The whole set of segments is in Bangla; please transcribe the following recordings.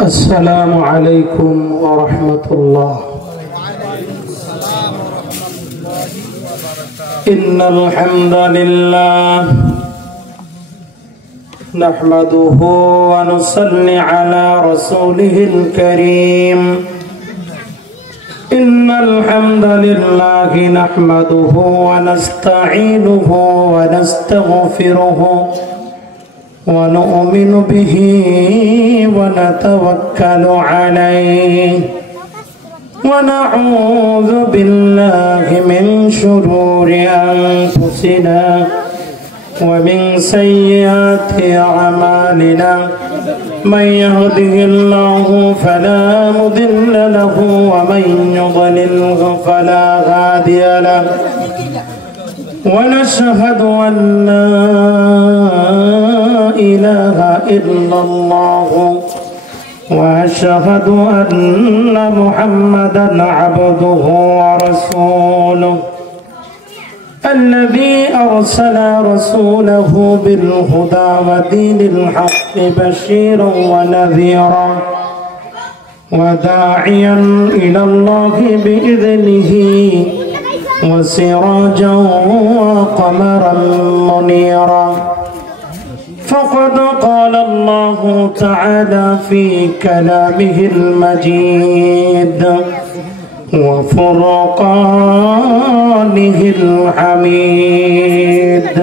السلام عليكم ورحمة الله. إن الحمد لله نحمده ونصلي على رسوله الكريم. إن الحمد لله نحمده ونستعينه ونستغفره ونؤمن به ونتوكل عليه ونعوذ بالله من شرور أنفسنا ومن سيئات أعمالنا. من يهده الله فلا مضل له ومن يضلله فلا هادي له. ونشهد أن لا إله إلا الله وأشهد أن محمدا عبده ورسوله الذي أرسل رسوله بالهدى ودين الحق بشيرا ونذيرا وداعيا إلى الله بإذنه وسراجا وقمرا منيرا. فقد قال الله تعالى في كلامه المجيد وفرقانه الحميد.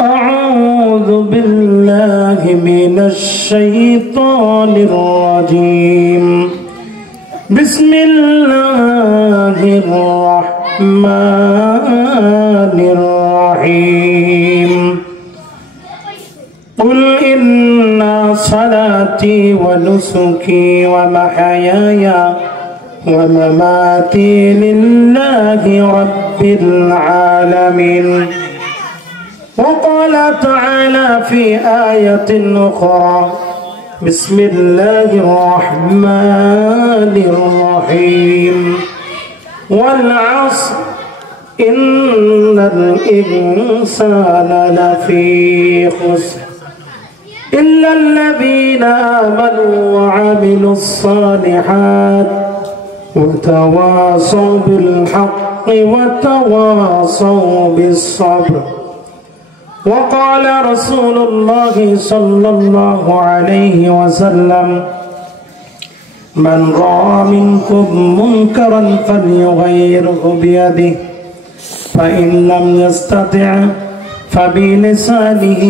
أعوذ بالله من الشيطان الرجيم. بسم الله الرحمن الرحيم. قل إن صلاتي ونسكي ومحياي ومماتي لله رب العالمين. وقال تعالى في آية أخرى بسم الله الرحمن الرحيم. والعصر إن الإنسان لفي خسر إلا الذين آمنوا وعملوا الصالحات وتواصوا بالحق وتواصوا بالصبر. وقال رسول الله صلى الله عليه وسلم من رأى منكم منكرا فليغيره بيده فإن لم يستطع فبلسانه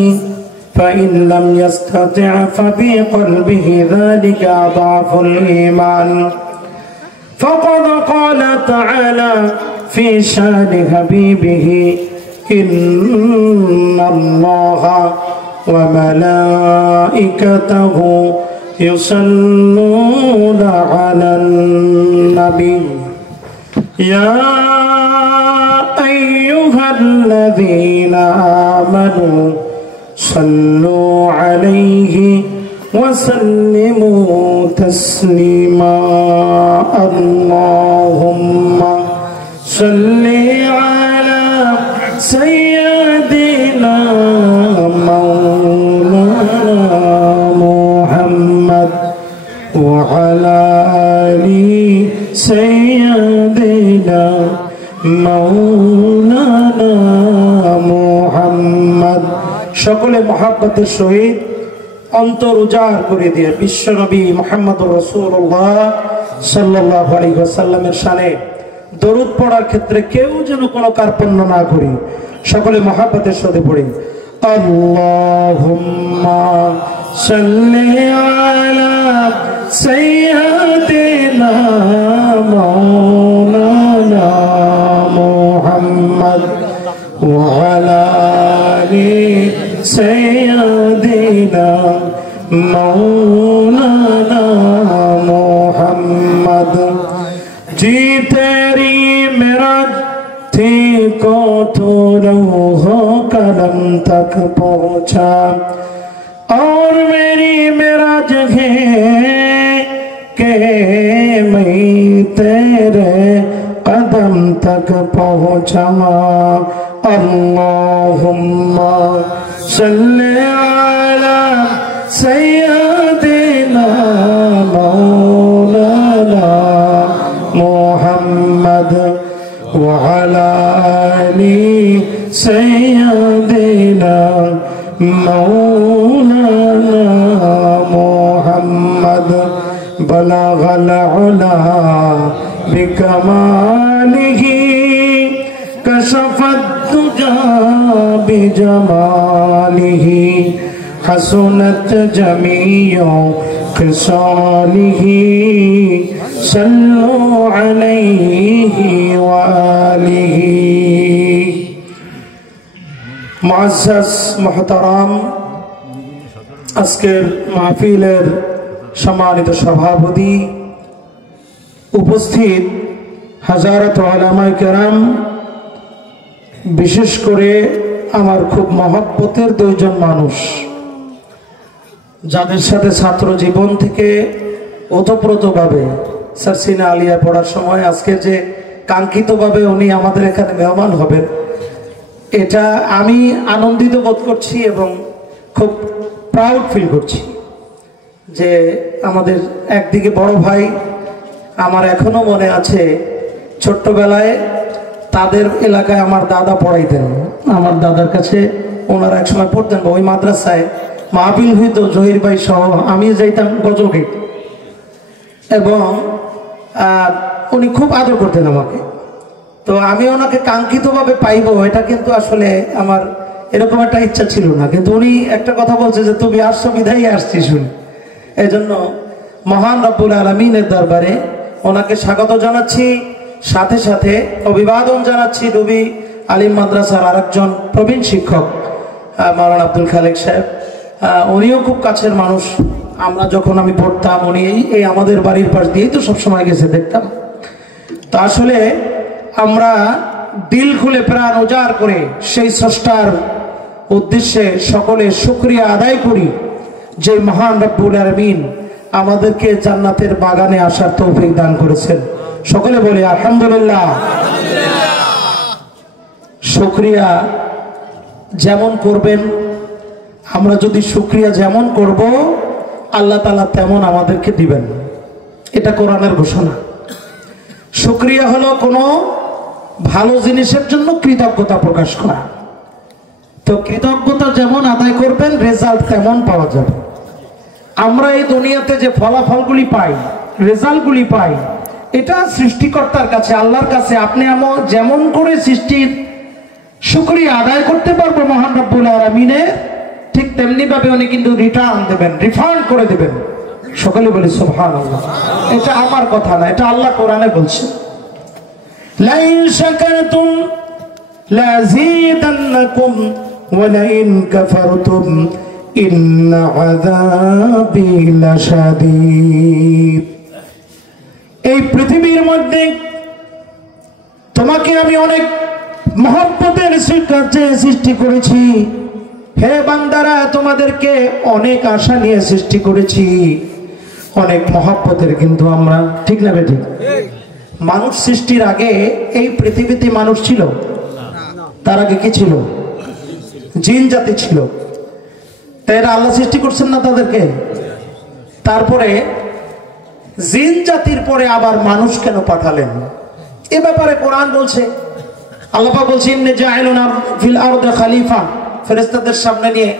فإن لم يستطع فبقلبه ذلك أضعف الإيمان. فقد قال تعالى في شان حبيبه إن الله وملائكته يصلون على النبي يا أيها الذين آمنوا صلوا عليه وسلموا تسليما. اللهم صل على سيدنا مولانا محمد وعلى آل سيدنا مولانا محمد. সকলে মহব্বতের সহিত অন্তর উজাড় করে দিয়ে বিশ্বনবী মুহাম্মদুর রাসূলুল্লাহ সাল্লাল্লাহু আলাইহি ওয়াসাল্লামের শানে দরুদ পড়ার ক্ষেত্রে কেউ যেন কোনো কার্পণ্য না করি। সকলে মহব্বতের সাথে পড়ি আল্লাহুম্মা সাল্লি আলা সাইয়্যিদিনা মাওলানা মুহাম্মদ ওয়া আলা আলি সাইয়্যিদিনা মাওলানা মুহাম্মদ। जी तेरी मेराज थी को तो लौहो कलम तक पहुँचा और मेरी मेराज है कि मैं तेरे कदम तक पहुँचा। अल्लाहुम्मा सल्ली अला सय्यदि سيدنا مولانا محمد بلغ العلا بكماله كشف الدجى بجماله حسنت جميع خصاله صلوا عليه وآله মুআজ্জাজ মুহতারাম, আজকের মাহফিলের সম্মানিত সভাপতি, উপস্থিত হাজারাত উলামায়ে কেরাম, বিশেষ করে আমার খুব মহব্বতের দুইজন মানুষ যাদের সাথে ছাত্র জীবন থেকে ওতপ্রোতভাবে সারসিনা আলিয়া পড়ার সময় আজকে যে কাঙ্ক্ষিতভাবে উনি আমাদের এখানে মেহমান হবেন, এটা আমি আনন্দিত বোধ করছি এবং খুব প্রাউড ফিল করছি যে আমাদের একদিকে বড় ভাই, আমার এখনো মনে আছে ছোট্টবেলায় তাদের এলাকায় আমার দাদা পড়াইতেন, আমার দাদার কাছে ওনারা একসময় পড়তেন, ওই মাদ্রাসায় মাহফিল হইতো জহির ভাই সহ আমি যাইতাম গজলকে, এবং উনি খুব আদর করতেন আমাকে। তো আমি ওনাকে কাঙ্ক্ষিতভাবে পাইবো এটা কিন্তু আসলে আমার এরকম একটা ইচ্ছা ছিল না, কিন্তু উনি একটা কথা বলছে যে তুমি আসছো বিধাই আসছি শুনি। এই জন্য মহান রব্বুল আলামিনের দরবারে ওনাকে স্বাগত জানাচ্ছি, সাথে সাথে অভিবাদন জানাচ্ছি নবী আলিম মাদ্রাসার আরেকজন প্রবীণ শিক্ষক মাওলানা আব্দুল খালেক সাহেব। উনিও খুব কাছের মানুষ, আমরা যখন আমি পড়তাম উনি এই আমাদের বাড়ির পাশ দিয়েই তো সবসময় গেছে দেখতাম। তো আসলে আমরা দিল খুলে প্রাণ উজাড় করে সেই স্রষ্টার উদ্দেশ্যে সকলে শুকরিয়া আদায় করি যে মহান রব্বুল আলামিন আমাদেরকে জান্নাতের বাগানে আসার তৌফিক দান করেছেন। সকলে বলি আলহামদুলিল্লাহ। শুকরিয়া যেমন করবেন, আমরা যদি শুকরিয়া যেমন করব আল্লাহ তাআলা তেমন আমাদেরকে দিবেন, এটা কোরআনের ঘোষণা। শুকরিয়া হলো কোনো ভালো জিনিসের জন্য কৃতজ্ঞতা প্রকাশ করা। তো কৃতজ্ঞতা যেমন আদায় করবেন রেজাল্ট তেমন পাওয়া যাবে। আমরা এই দুনিয়াতে যে ফলাফলগুলি পাই, রেজাল্টগুলি পাই, এটা সৃষ্টিকর্তার কাছে, আল্লাহর কাছে আপনি যেমন করে সৃষ্টির শুকরিয়া আদায় করতে পারবো মহান রব্বুল আলামিনের, ঠিক তেমনি ভাবে উনি কিন্তু রিটার্ন দেবেন, রিফান্ড করে দেবেন। সকলে বলি সুবহানাল্লাহ। এটা আমার কথা না, এটা আল্লাহ কোরআনে বলছে, লাইন শাকারতুম লাযীদান্নাকুম ওয়া লাইন কাফারতুম ইন্না আযাবি লাশাদীদ। এই পৃথিবীর মধ্যে তোমাকে আমি অনেক মহব্বতের কাছে সৃষ্টি করেছি, হে বান্দারা তোমাদেরকে অনেক আশা নিয়ে সৃষ্টি করেছি, অনেক মহব্বতের। কিন্তু আমরা ঠিক না বেঠিক? মানুষ সৃষ্টির আগে এই পৃথিবীতে মানুষ ছিল? তার আগে কি ছিল? জিন জাতি ছিল। তাই আল্লাহ সৃষ্টি করছেন না তাদেরকে? তারপরে জিন জাতির পরে আবার মানুষ কেন পাঠালেন? এ ব্যাপারে কোরআন বলছে, আল্লাহ পাক বলছেন ইন্নী জাইলুন ফিল আরদি খলিফা। ফেরেশতাদের সামনে নিয়ে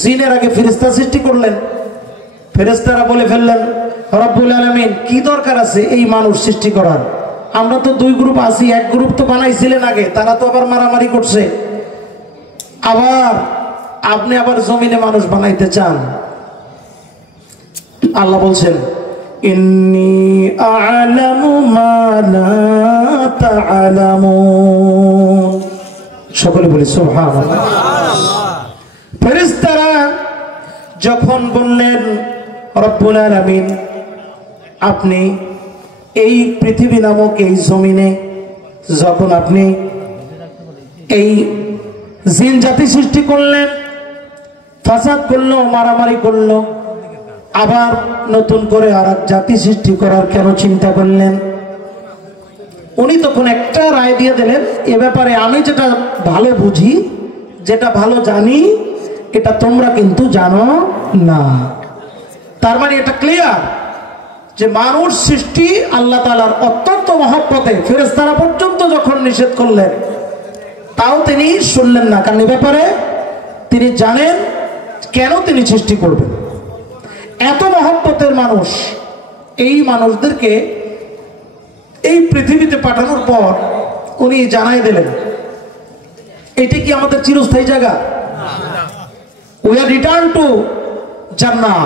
জিনের আগে ফেরেশতা সৃষ্টি করলেন। ফেরেশতারা বলে ফেললেন, রব্বুল আলামিন কি দরকার আছে এই মানুষ সৃষ্টি করার? আমরা তো দুই গ্রুপ আছি, এক গ্রুপ তো বানাইছিলেন আগে, তারা তো আবার মারামারি করছে, আবার আপনি আবার জমিনে মানুষ বানাইতে চান? আল্লাহ বলছেন ইন্নী আ'লামু মা লা তা'লামুন। সকলে বলি সুবহানাল্লাহ। ফেরেশতারা যখন বললেন রব্বুল আলামিন আপনি এই পৃথিবী নামক এই জমিনে যখন আপনি এই জিন জাতি সৃষ্টি করলেন, ফাসাদ করলো, মারামারি করলো, আবার নতুন করে আর এক জাতি সৃষ্টি করার কেন চিন্তা করলেন? উনি তখন একটা রায় দিয়ে দিলেন, এ ব্যাপারে আমি যেটা ভালো বুঝি, যেটা ভালো জানি, এটা তোমরা কিন্তু জানো না। তার মানে এটা ক্লিয়ার যে মানুষ সৃষ্টি আল্লাহ তাআলার অত্যন্ত মহব্বতে। ফেরেশতারা পর্যন্ত যখন নিষেধ করলেন তাও তিনি শুনলেন না, কারণ এ ব্যাপারে তিনি জানেন কেন তিনি সৃষ্টি করবেন। এত মহব্বতের মানুষ, এই মানুষদেরকে এই পৃথিবীতে পাঠানোর পর উনি জানাই দিলেন এটি কি আমাদের চিরস্থায়ী জায়গা? উই আর রিটার্ন টু জান্নাহ।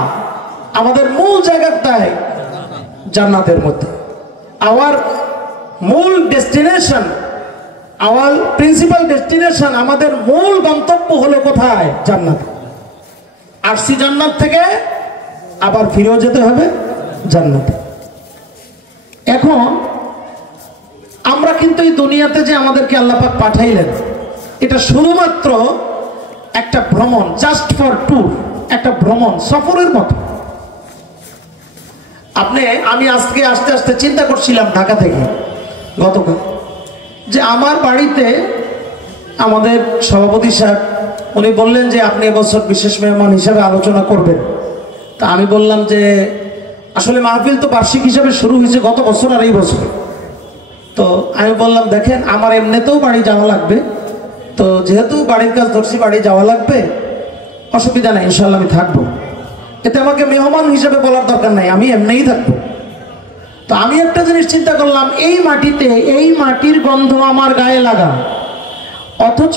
আমাদের মূল জায়গা কোথায়? জান্নাতের মধ্যে। আওয়ার মূল ডেস্টিনেশন, আওয়ার প্রিন্সিপাল ডেস্টিনেশন, আমাদের মূল গন্তব্য হলো কোথায়? জান্নাত। আসছি জান্নাত থেকে, আবার ফিরেও যেতে হবে জান্নাতে। এখন আমরা কিন্তু এই দুনিয়াতে যে আমাদেরকে আল্লাহ পাক পাঠাইলেন, এটা শুধুমাত্র একটা ভ্রমণ, জাস্ট ফর ট্যুর, একটা ভ্রমণ সফরের মতো। আমি আজকে আস্তে আস্তে চিন্তা করছিলাম ঢাকা থেকে গতকাল, যে আমার বাড়িতে আমাদের সভাপতি সাহেব উনি বললেন যে আপনি এবছর বিশেষ মেহমান হিসাবে আলোচনা করবেন। তা আমি বললাম যে আসলে মাহফিল তো বার্ষিক হিসাবে শুরু হয়েছে গত বছর আর এই বছর। তো আমি বললাম দেখেন আমার এমনিতেও বাড়ি যাওয়া লাগবে, তো যেহেতু বাড়ির কাজ ধরছি বাড়ি যাওয়া লাগবে, অসুবিধা নেই, ইনশাল্লাহ আমি থাকবো। এতে আমাকে মেহমান হিসেবে বলার দরকার নাই, আমি এমনিই থাকবো। তো আমি একটা জিনিস চিন্তা করলাম, এই মাটিতে এই মাটির গন্ধ আমার গায়ে লাগা, অথচ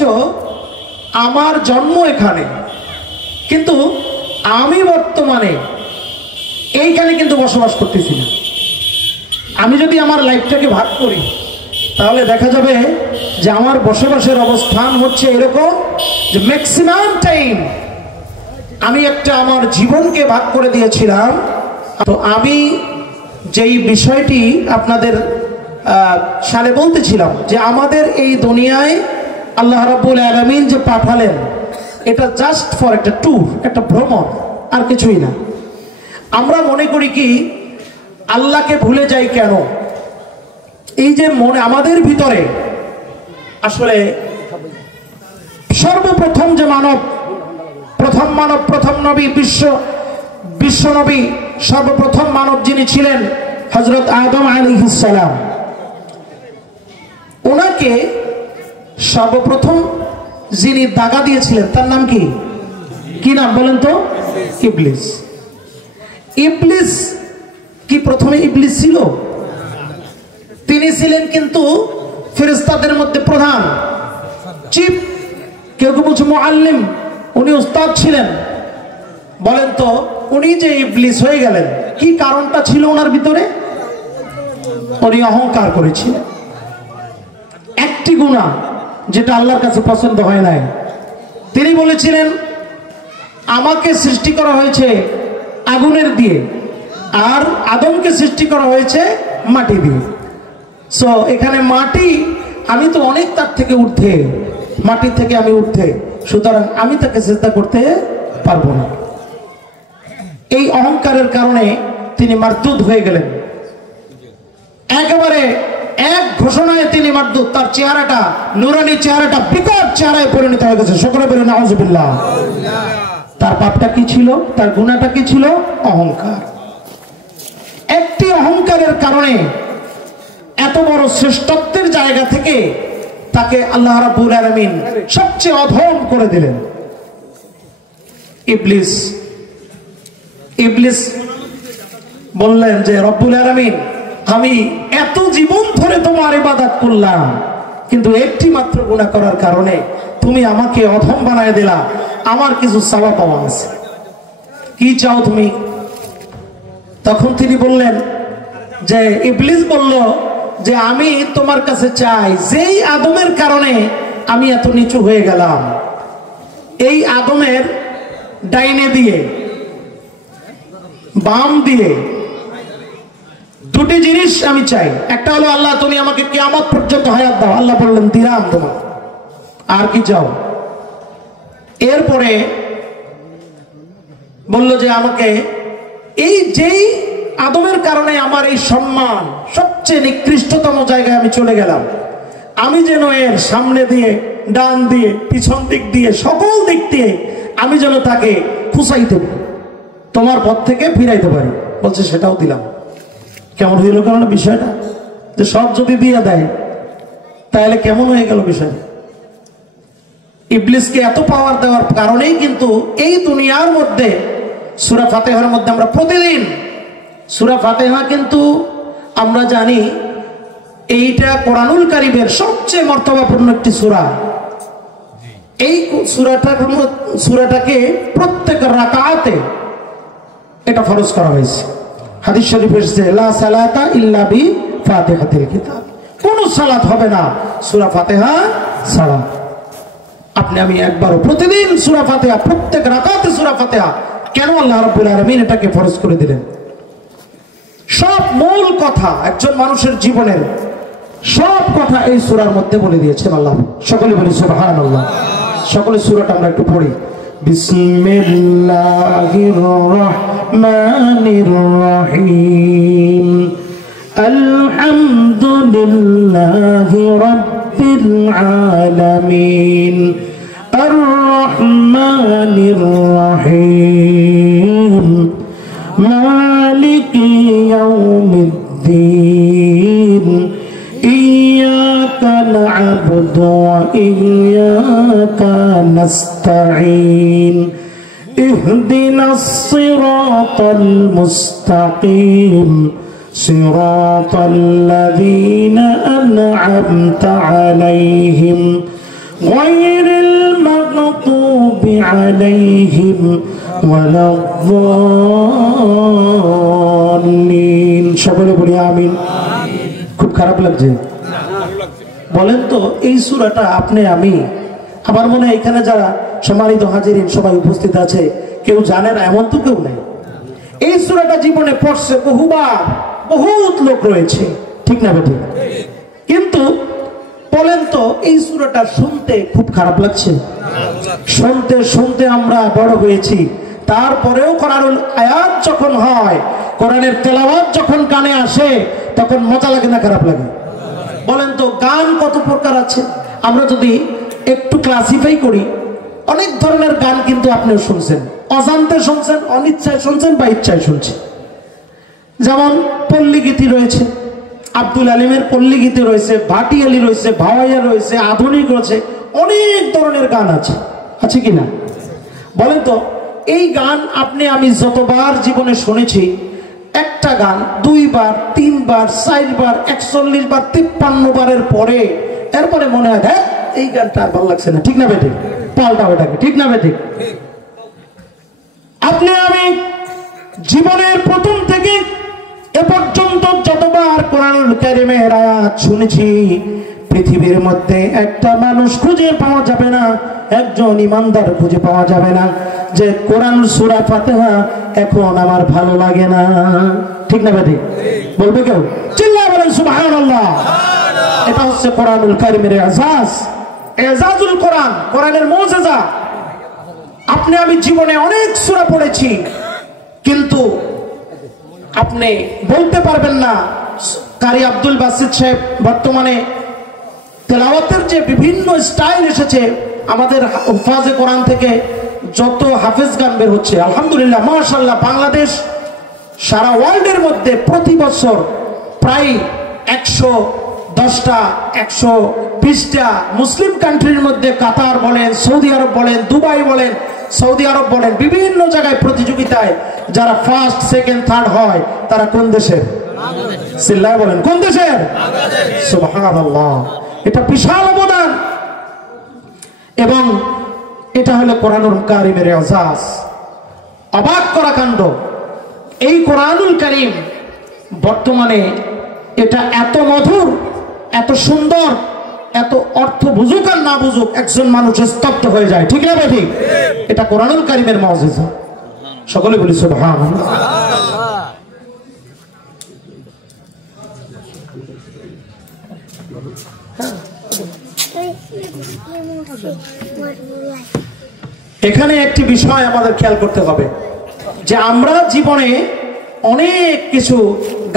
আমার জন্ম এখানে, কিন্তু আমি বর্তমানে এইখানে কিন্তু বসবাস করতেছি না। আমি যদি আমার লাইফটাকে ভাগ করি তাহলে দেখা যাবে যে আমার বসবাসের অবস্থান হচ্ছে এরকম যে ম্যাক্সিমাম টাইম আমি একটা আমার জীবনকে ভাগ করে দিয়েছিলাম। তো আমি যেই বিষয়টি আপনাদের সামনে বলতেছিলাম যে আমাদের এই দুনিয়ায় আল্লাহ রাব্বুল আলামিন যে পাঠালেন, এটা জাস্ট ফর একটা ট্যুর, একটা ভ্রমণ, আর কিছুই না। আমরা মনে করি কি আল্লাহকে ভুলে যাই কেন? এই যে মনে আমাদের ভিতরে আসলে সর্বপ্রথম যে মানব, প্রথম মানব, প্রথম নবী, বিশ্ব নবী, সর্বপ্রথম মানব যিনি ছিলেন হযরত আদম আলাইহিস সালাম, ওনাকে সর্বপ্রথম যিনি দাগা দিয়েছিলেন তার নাম কি? কি নাম বলেন তো? ইবলিস। ইবলিস কি প্রথমে ইবলিস ছিল? তিনি ছিলেন কিন্তু ফেরেশতাদের মধ্যে প্রধান, চিফ, কেউ কেউ বলছে মুআল্লিম, উনি উস্তাদ ছিলেন। বলেন তো উনি যে ইবলিস হয়ে গেলেন, কি কারণটা ছিল ওনার ভিতরে? উনি অহংকার করেছিলেন। একটি গুনাহ যেটা আল্লাহর কাছে পছন্দ হয় নাই, তিনি বলেছিলেন আমাকে সৃষ্টি করা হয়েছে আগুনের দিয়ে, আর আদমকে সৃষ্টি করা হয়েছে মাটি দিয়ে। সো এখানে মাটি, আমি তো অনেক তার থেকে ঊর্ধ্বে, মাটি থেকে আমি ঊর্ধ্বে, সুতরাং আমি তাকে সিজদা করতে পারবো না। এই অহংকারের কারণে তিনি মারদুদ হয়ে গেলেন। একেবারে এক ঘোষণায় তিনি মারদুদ, তার চেহারাটা, নুরানি চেহারাটা বিকট চেহারায় পরিণত হয়ে গেছে। সকলে বলে নাউজুবিল্লাহ। তার পাপটা কি ছিল? তার গুনাহটা কি ছিল? অহংকার। একটি অহংকারের কারণে এত বড় শ্রেষ্ঠত্বের জায়গা থেকে তাকে আল্লাহ রাব্বুল আলামিন সবচেয়ে অধম করে দিলেন। ইবলিস বললেন যে রব্বুল আলামিন, আমি এত জীবন ধরে তোমার ইবাদত করলাম, কিন্তু একটি মাত্র গুনাহ করার কারণে তুমি আমাকে অধম বানায় দিলা, আমার কিছু চাওয়া পাওয়া আছে, কি চাও তুমি? তখন তিনি বললেন যে, ইবলিস বলল যে আমি তোমার কাছে চাই, যেই আদমের কারণে আমি এত নিচু হয়ে গেলাম, এই আদমের ডাইনে দিয়ে বাম দিয়ে দুটি জিনিস আমি চাই। একটা হলো আল্লাহ তুমি আমাকে কিয়ামত পর্যন্ত হায়াত দাও। আল্লাহ বললেন দিলাম তোমার, আর কি চাও? এরপরে বলল যে আমাকে এই যেই আদমের কারণে আমার এই সম্মান সবচেয়ে নিকৃষ্টতম জায়গায় আমি চলে গেলাম, আমি যেন এর সামনে দিয়ে, ডান দিয়ে, পিছন দিক দিয়ে, সকল দিক দিয়ে আমি যেন তাকে খুঁচাইতে পারি, তোমার পথ থেকে ফিরাইতে পারি। বলছে সেটাও দিলাম। কেমন হইল কারণ বিষয়টা? যে সব যদি দিয়ে দেয় তাহলে কেমন হয়ে গেল বিষয়টা? ইবলিসকে এত পাওয়ার দেওয়ার কারণেই কিন্তু এই দুনিয়ার মধ্যে সূরা ফাতিহার মধ্যে আমরা প্রতিদিন সূরা ফাতিহা কিন্তু আমরা জানি এইটা কোরআনুল কারীমের সবচেয়ে মর্যাদাপূর্ণ একটি সূরা। এই সূরাটাকে প্রত্যেক রাকাতে এটা ফরজ করা হয়েছে। হাদিস শরীফে এসেছে লা সালাতা ইল্লা বি ফাতিহাতিল কিতাব, কোন সালাত হবে না সূরা ফাতিহা ছাড়া। আপনি আমি একবারও প্রতিদিন সূরা ফাতিহা, প্রত্যেক রাকাতে সূরা ফাতিহা। কেন আল্লাহ রাব্বুল আলামিন এটাকে ফরজ করে দিলেন? সব মূল কথা একজন মানুষের জীবনের সব কথা এই সূরার মধ্যে বলে দিয়েছেন আল্লাহ। সকলে বলি সুবহানাল্লাহ। সকলে সূরাটা আমরা একটু পড়ি। বিসমিল্লাহির রহমানির রহিম আলহামদুলিল্লাহি রাব্বিল আলামিন আর রহমানির রহিম মালিকি ইয়াউমিদ্দিন ইয়্যাকা না'বুদু ওয়া ইয়্যাকা নাস্তাঈন ইহদিনাস সিরাতাল মুস্তাকিম সিরাতাল্লাযীনা আন'আমতা আলাইহিম গায়রিল মাগদুবি আলাইহিম ওয়ালাদ-দাল্লিন। সকলে বলি আমিন। খুব খারাপ লাগছে? বলেন তো এই সূরাটা আপনি আমি, আমার মনে হয় এখানে যারা সম্মানিত হাজিরিন সবাই উপস্থিত আছে কেউ জানে না এমন তো কেউ নেই। এই সূরাটা জীবনে পড়ছে বহুবার, বহুত লোক রয়েছে, ঠিক না বেঠিক? কিন্তু বলেন তো এই সূরাটা শুনতে খুব খারাপ লাগছে? শুনতে শুনতে আমরা বড় হয়েছি, তারপরেও কোরআনুল আয়াত যখন হয়, কোরআনের তেলাওয়াত যখন কানে আসে তখন মজা লাগে না খারাপ লাগে? বলেন তো গান কত প্রকার আছে? আমরা যদি একটু ক্লাসিফাই করি, অনেক ধরনের গান কিন্তু আপনিও শুনছেন, অজান্তে শুনছেন, অনিচ্ছায় শুনছেন বা ইচ্ছায় শুনছেন। যেমন পল্লী গীতি রয়েছে, আব্দুল আলিমের পল্লী গীতি রয়েছে, ভাটিয়ালি রয়েছে, ভাওয়াইয়া রয়েছে, আধুনিক রয়েছে, অনেক ধরনের গান আছে, আছে কিনা? বলেন তো এই গান আপনি আমি যতবার জীবনে শুনেছি, একটা গান 2 বার 3 বার 4 বার 41 বার 53 বারের পরে এরপরে মনে হয় হ্যাঁ এই গানটা আর ভালো লাগছে না, ঠিক না বেঠিক? পাল্টা ওটাকে, ঠিক না বেঠিক? আপনি আমি জীবনের প্রথম থেকে এ পর্যন্ত যতবার কোরআনুল কারীমের আয়াত শুনেছি, পৃথিবীর মধ্যে একটা মানুষ খুঁজে পাওয়া যাবে না, একজন ইমানদার খুঁজে পাওয়া যাবে না যে কোরআন সূরা ফাতিহা এখন আমার ভালো লাগে না, ঠিক না বেঠিক? বলবে কেউ? চিল্লায় বলেন সুবহানাল্লাহ। এটা হচ্ছে কোরআনুল কারীমের এজাজ, এজাজুল কোরআন, কোরআনের মুজিজা। আপনি আমি জীবনে অনেক সূরা পড়েছি, কিন্তু আপনি বলতে পারবেন না কারি আব্দুল বাসিত সাহেব বর্তমানে তেলাওয়াতের যে বিভিন্ন স্টাইল এসেছে, আমাদের হুফাজে কোরআন থেকে যত হাফেজ গান বের হচ্ছে আলহামদুলিল্লাহ মাশাআল্লাহ, বাংলাদেশ সারা ওয়ার্ল্ডের মধ্যে প্রতি বছর প্রায় 110টা 120টা মুসলিম কান্ট্রির মধ্যে কাতার বলেন, সৌদি আরব বলেন, দুবাই বলেন, সৌদি আরব বলেন, বিভিন্ন জায়গায় প্রতিযোগিতায় যারা ফার্স্ট সেকেন্ড থার্ড হয় তারা কোন দেশের? চিল্লায় বলেন কোন দেশের? সুবহানাল্লাহ। এটা বিশাল অবদান এবং এটা হলো কোরআনুল কারীমের এজাজ। অবাক করা কাণ্ড, এই কোরআনুল কারীম বর্তমানে এটা এত মধুর, এত সুন্দর, এত অর্থ বুঝুক আর না বুঝুক একজন মানুষ স্তব্ধ হয়ে যায়, ঠিক না ঠিক? এটা কোরআনুল কারীমের মুজিজা। সকলে বলি সুবহানাল্লাহ। এখানে একটি বিষয় আমাদের খেয়াল করতে হবে যে আমরা জীবনে অনেক কিছু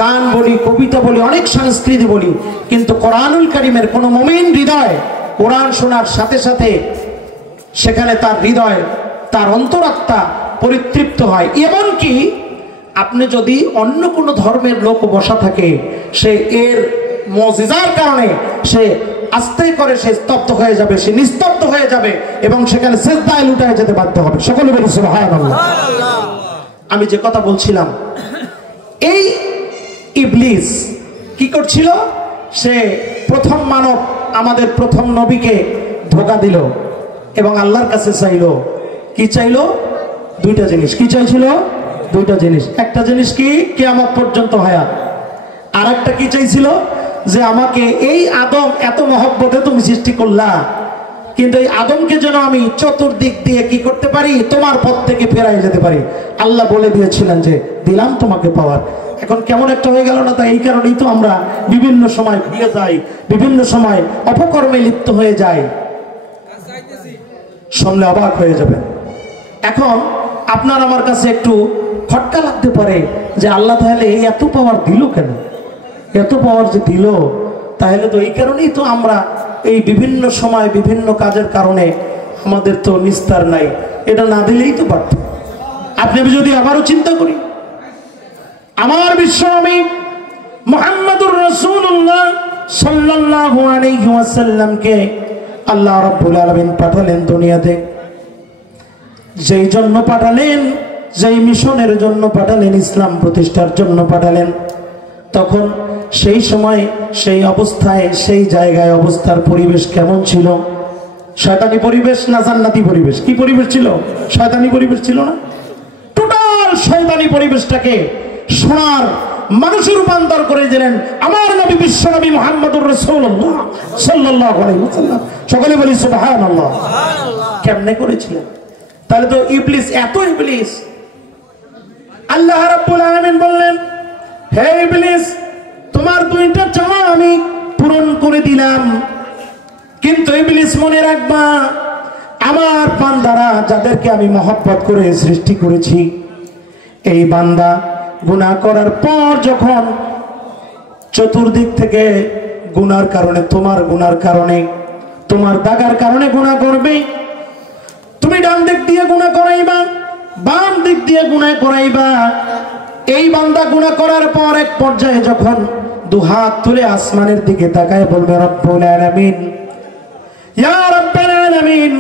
গান বলি, কবিতা বলি, অনেক সংস্কৃতি বলি, কিন্তু কোরআনুল কারীমের কোন মুমিন হৃদয় কোরআন শোনার সাথে সাথে সেখানে তার হৃদয়, তার অন্তরাত্মা পরিতৃপ্ত হয়। এমনকি আপনি যদি অন্য কোনো ধর্মের লোক বসা থাকে, সে এর মুজিজার কারণে সে আস্তে করে সে স্তব্ধ হয়ে যাবে, সে নিস্তব্ধ হয়ে যাবে এবং সেখানে সিজদায় লুটায় যেতে বাধ্য হবে। সকলে বলি সুবহানাল্লাহ। আমি যে কথা বলছিলাম, এই ইবলিস কি করছিল? সে প্রথম মানব, আমাদের প্রথম নবীকে ধোঁকা দিল এবং আল্লাহর কাছে চাইলো, কি চাইলো? দুইটা জিনিস। কি চাইছিল? দুইটা জিনিস। একটা জিনিস কি? কিয়ামত পর্যন্ত হায়াত। আর একটা কি চাইছিল? যে আমাকে এই আদম এত মহব্বতে তুমি সৃষ্টি করলা, কিন্তু এই আদমকে যেন আমি চতুর্দিক দিয়ে কি করতে পারি? তোমার পথ থেকে ফেরাই যেতে পারি। আল্লাহ বলে দিয়েছিলেন যে দিলাম তোমাকে পাওয়ার। এখন কেমন একটা হয়ে গেল না? তাই এই কারণেই তো আমরা বিভিন্ন সময় ভুলে যাই, বিভিন্ন সময় অপকর্মে লিপ্ত হয়ে যাই। শুনলে অবাক হয়ে যাবে। এখন আপনার আমার কাছে একটু খটকা লাগতে পারে যে আল্লাহ তাহলে এই এত পাওয়ার দিল কেন? এত পাওয়ার যে দিল, তাহলে তো এই কারণেই তো আমরা এই বিভিন্ন সময় বিভিন্ন কাজের কারণে আমাদের তো নিস্তার নাই। এটা না দিলেই তো পারত। আপনি যদি আবারও চিন্তা করি, আমার বিশ্বনবী মুহাম্মদুর রাসূলুল্লাহ সাল্লাল্লাহু আলাইহি ওয়াসাল্লামকে আল্লাহ রাব্বুল আলামিন পাঠালেন দুনিয়াতে। যেই জন্য পাঠালেন, যেই মিশনের জন্য পাঠালেন, ইসলাম প্রতিষ্ঠার জন্য পাঠালেন, তখন সেই সময় সেই অবস্থায় সেই জায়গায় অবস্থার পরিবেশ কেমন ছিল? শয়তানি পরিবেশ না জান্নাতি পরিবেশ? কি পরিবেশ ছিল? শয়তানি পরিবেশ ছিল না? টোটাল শয়তানি পরিবেশটাকে সোনার মানুষে রূপান্তর করে দিলেন আমার নবী বিশ্বনবী মুহাম্মদুর রাসূলুল্লাহ সাল্লাল্লাহু আলাইহি ওয়াসাল্লাম। সকলে বলি সুবহানাল্লাহ। কেমনে করেছিলেন? তাহলে তো ইবলিস, এত ইবলিস, আল্লাহ রাব্বুল আলামিন বললেন, হে ইবলিস, তোমার দুইটা চাওয়া আমি পূরণ করে দিলাম, কিন্তু ইবলিস মনে রাখবা, আমার বান্দারা যাদেরকে আমি মহব্বত করে সৃষ্টি করেছি, এই বান্দা গুনাহ করার পর যখন চতুর্দিক থেকে গুনার কারণে, তোমার গুনার কারণে, তোমার দাগার কারণে গুনাহ করবে, তুমি ডান দিক দিয়ে গুনাহ করাইবা, বাম দিক দিয়ে গুনাহ করাইবা। এই বান্দা গুনাহ করার পর এক পর্যায়ে যখন দুহাত তুলে আসমানের দিকে তাকায় বলবে, রব্বুল আলামিন, ইয়া রব্বুল আলামিন,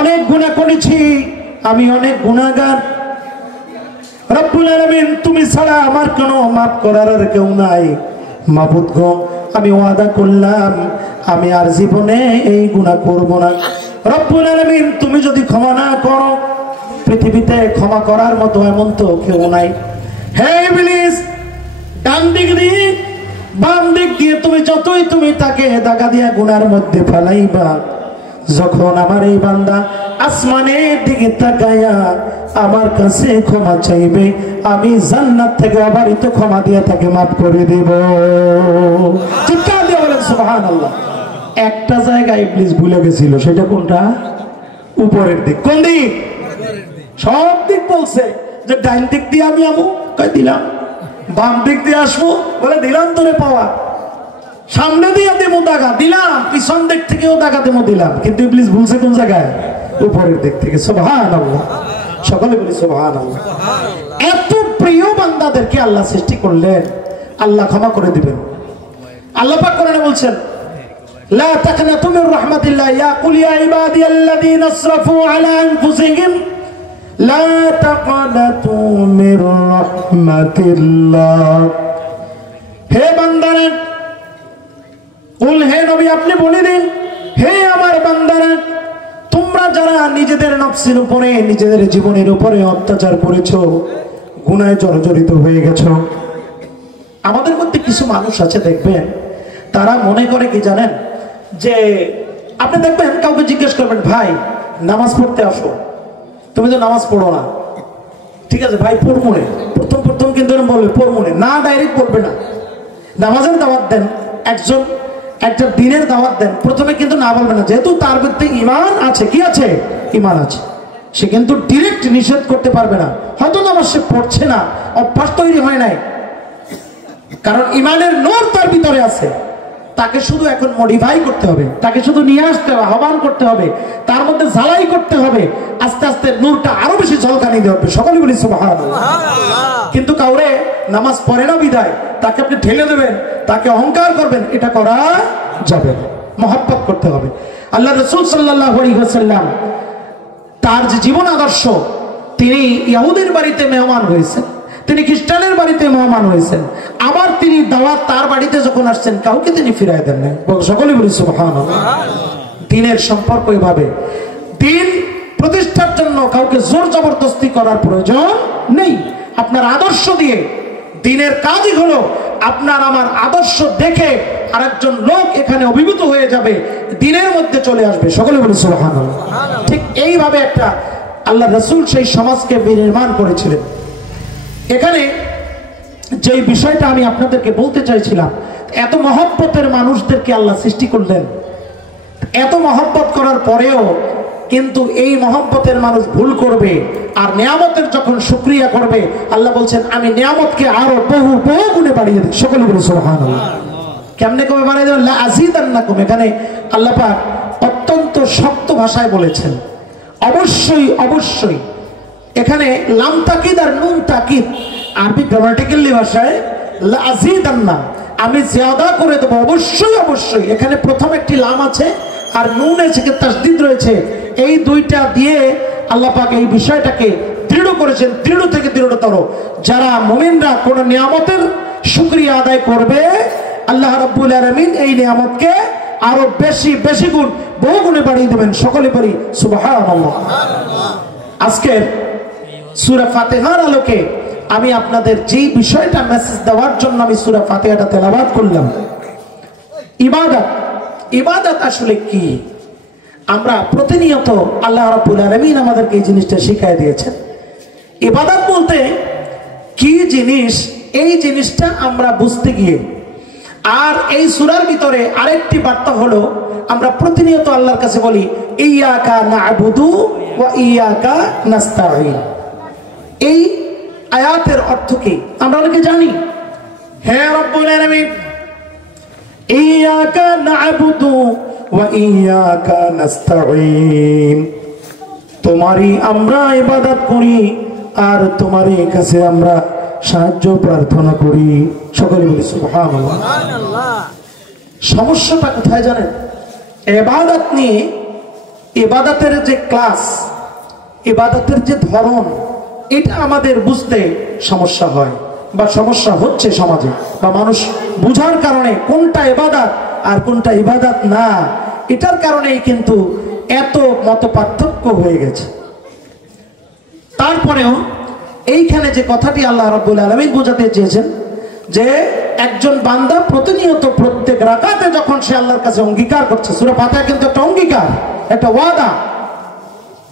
অনেক গুনাহ করেছি, আমি অনেক গুনাহগার, রব্বুল আলামিন তুমি ছাড়া আমার কোনো মাফ করার আর কেউ নাই। মাবুদ গো, আমি ওয়াদা করলাম আমি আর জীবনে এই গুনাহ করব না। রব্বুল আলামিন তুমি যদি ক্ষমা না করো, পৃথিবীতে ক্ষমা করার মতো এমন তো কেউ নাই। হে ইবলিস, ডান দিক দিয়ে বাম দিক দিয়ে তুমি যতই তুমি তাকে দাগা দিয়া গুনার মধ্যে ফেলাইবা, যখন আমার এই বান্দা আসমানের দিকে তাকায়া আমার কাছে ক্ষমা চাইবে, আমি জান্নাত থেকে অবারিত ক্ষমা দিয়ে তাকে মাফ করে দেব। চিৎকার দিয়ে বলেন সুবহানাল্লাহ। একটা জায়গায় ইবলিস ভুলে গেছিল, সেটা কোনটা? উপরের দিক। কোন দিক? সব দিক বলছে যে ডাইন দিক দিয়ে আমি আমু, কই দিলাম। বাম দিক দিয়ে আসবো, বলে দিলাম তোরে পাওয়া। সামনে দিয়ে দেবো দাগা, দিলাম। পিছন দিক থেকেও দাগা দেবো, দিলাম। কিন্তু ইবলিস ভুলছে কোন জায়গায়? উপরের দিক থেকে। সুবহানাল্লাহ। সকলে বলি সুবহানাল্লাহ। এত প্রিয় বান্দাদেরকে আল্লাহ সৃষ্টি করলেন, আল্লাহ ক্ষমা করে দিবেন। আল্লাহ পাক কোরআনে বলছেন, লা তাকনাতু মির রাহমাতিল্লাহ, ইয়া কুল ইয়া ইবাদিয়াল্লাযীনা আসরাফু আলা আনফুসিহিম লা তাকনাতু মির রাহমাতিল্লাহ। হে বান্দারা, কুল, হে নবী আপনি বলে দিন, হে আমার বান্দারা, তোমরা যারা নিজেদের নফসের উপরে, নিজেদের জীবনের উপরে অত্যাচার করেছো, গুনাহে জর্জরিত হয়ে গেছো। আমাদের মধ্যে কিছু মানুষ আছে, দেখবেন তারা মনে করে কি জানেন, যে আপনি দেখবেন কাউকে জিজ্ঞেস করবেন, ভাই নামাজ পড়তে আসো, তুমি তো নামাজ পড়ো না। ঠিক আছে ভাই, পড়বো না। প্রথম প্রথম কিন্তু বলবে পড়বো না, ডাইরেক্ট বলবে না। নামাজের দাওয়াত দেন, একজন একটা দিনের দাওয়াত দেন, প্রথমে কিন্তু না বলবে না, যেহেতু তার মধ্যে ঈমান আছে। কি আছে? ঈমান আছে। সে কিন্তু ডাইরেক্ট নিষেধ করতে পারবে না। হয়তো নামাজ সে পড়ছে না, অভ্যাস তৈরি হয় নাই, কারণ ঈমানের নূর তার ভিতরে আছে। তাকে শুধু এখন মডিফাই করতে হবে, তাকে শুধু নিয়ে আসতে হবে, আহ্বান করতে হবে, তার মধ্যে ঝালাই করতে হবে, আস্তে আস্তে নূরটা আরো বেশি ঝলকানি দেওয়া হবে। সকলে বলি সুবহানাল্লাহ। কিন্তু কাউরে নামাজ পড়ে না বিদায় তাকে আপনি ঠেলে দেবেন, তাকে অহংকার করবেন, এটা করা যাবে না। মহব্বত করতে হবে। আল্লাহ রাসূল সাল্লাল্লাহু আলাইহি ওয়াসাল্লাম তার যে জীবন আদর্শ, তিনি ইহুদির বাড়িতে মেহমান হয়েছেন, তিনি খ্রিস্টানের বাড়িতে মেহমান হয়েছেন, আবার তিনি দাওয়াত তার বাড়িতে যখন আসছেন কাউকে তিনি ফিরায় দেন না। সকলে বলি সুবহানাল্লাহ। দিনের সম্পর্ক এইভাবে, দিন প্রতিষ্ঠার জন্য কাউকে জোর জবরদস্তি করার প্রয়োজন নেই। আপনার আদর্শ দিয়ে দিনের কাজই হলো আপনার আমার আদর্শ দেখে আরেকজন লোক এখানে অভিভূত হয়ে যাবে, দিনের মধ্যে চলে আসবে। সকলে বলি সুবহানাল্লাহ। ঠিক এইভাবে একটা আল্লাহ রাসূল সেই সমাজকে বিনির্মাণ করেছিলেন। এখানে যে বিষয়টা আমি আপনাদেরকে বলতে চাইছিলাম, এত মহব্বতের মানুষদেরকে আল্লাহ সৃষ্টি করলেন, এত মহব্বত করার পরেও কিন্তু এই মহব্বতের মানুষ ভুল করবে আর নিয়ামতের যখন শুকরিয়া করবে আল্লাহ বলছেন আমি নিয়ামতকে আরো বহু বহু গুণে বাড়িয়ে দিই। সকলে বলি সুবহানাল্লাহ। কেমনে কবে বাড়িয়ে দেবেন? লা আযীদান্নাকুম। এখানে আল্লাহ পাক অত্যন্ত শক্ত ভাষায় বলেছেন, অবশ্যই অবশ্যই। এখানে লাম তাকিদ আর নুন তাকিদ, আরবি গ্রামাটিক্যালি ভাষায় লা আযীদান্না, আমি জিয়াদা করে দেবো, অবশ্যই অবশ্যই। এখানে প্রথম একটি লাম আছে আর নুন আছে, তাসদীদ রয়েছে, এই দুইটা দিয়ে আল্লাহ পাক এই বিষয়টাকে দৃঢ় করেছেন, দৃঢ় থেকে দৃঢ়তর। যারা মুমিনরা কোন নিয়ামতের শুকরিয়া আদায় করবে আল্লাহ রাব্বুল আলামিন এই নিয়ামতকে আরো বেশি বেশি গুণ বহু গুণে বাড়িয়ে দেবেন। সকলে বলি সুবহানাল্লাহ। আজকে সূরা ফাতিহার আলোকে আমি আপনাদের যে বিষয়টা মেসেজ দেওয়ার জন্য আমি সূরা ফাতিহাটা তেলাওয়াত করলাম, ইবাদত। ইবাদত আসলে কি? আমরা প্রতিনিয়ত আল্লাহ রাব্বুল আলামিন আমাদেরকে এই জিনিসটা শিখিয়ে দিয়েছেন। ইবাদত বলতে কি জিনিস, এই জিনিসটা আমরা বুঝতে গিয়ে, আর এই সূরার ভিতরে আরেকটি বার্তা হলো আমরা প্রতিনিয়ত আল্লাহর কাছে বলি ইয়াকা না'বুদু ওয়া ইয়াকা নাস্তাঈন। এই আয়াতের অর্থ কি আমরা অনেকে জানি। হে রব্বুল আলামিন, ইয়াকা না'বুদু ওয়া ইয়াকা নাস্তাঈন, তোমারই আমরা ইবাদত করি আর তোমারই কাছে আমরা সাহায্য প্রার্থনা করি। সকলে বলি সুবহানাল্লাহ। সমস্যাটা কোথায় জানেন? ইবাদত নিয়ে, ইবাদতের যে ক্লাস, ইবাদতের যে ধরন, এটা আমাদের বুঝতে সমস্যা হয় বা সমস্যা হচ্ছে সমাজে, বা মানুষ বুঝার কারণে কোনটা ইবাদত আর কোনটা ইবাদত না, এটার কারণেই কিন্তু এত মত পার্থক্য হয়ে গেছে। তারপরেও এইখানে যে কথাটি আল্লাহ রাব্বুল আলামিন বোঝাতে চেয়েছেন যে একজন বান্দা প্রতিনিয়ত প্রত্যেক রাকাতে যখন সে আল্লাহর কাছে অঙ্গীকার করছে, সূরা ফাতিহা কিন্তু একটা অঙ্গীকার, একটা ওয়াদা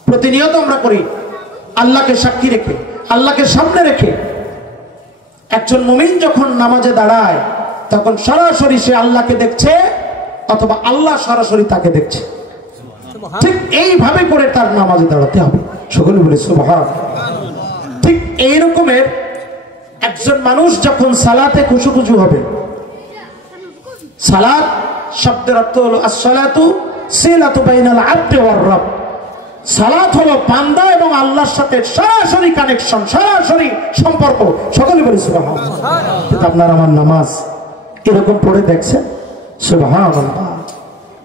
প্রতিনিয়ত আমরা করি আল্লাহকে সাক্ষী রেখে, আল্লাহকে সামনে রেখে। একজন মুমিন যখন নামাজে দাঁড়ায় তখন সরাসরি সে আল্লাহকে দেখছে অথবা আল্লাহ সরাসরি তাকে দেখছে। ঠিক এইভাবে করে তার নামাজে দাঁড়াতে হবে। সকলে বলে সুবহানাল্লাহ। ঠিক এই রকমের একজন মানুষ যখন সালাতে খুশুখুশু হবে, সালাত শব্দের অর্থ হলো আসসালাতু সিলাতু বাইনাল আবদি ওয়ার রব। সালাত হলো বান্দা এবং আল্লাহর সাথে সরাসরি কানেকশন, সরাসরি সম্পর্ক। সকলে বলি সুবহানাল্লাহ। কিন্তু আপনার আমার নামাজ এরকম পড়ে দেখছেন? সুবহানাল্লাহ।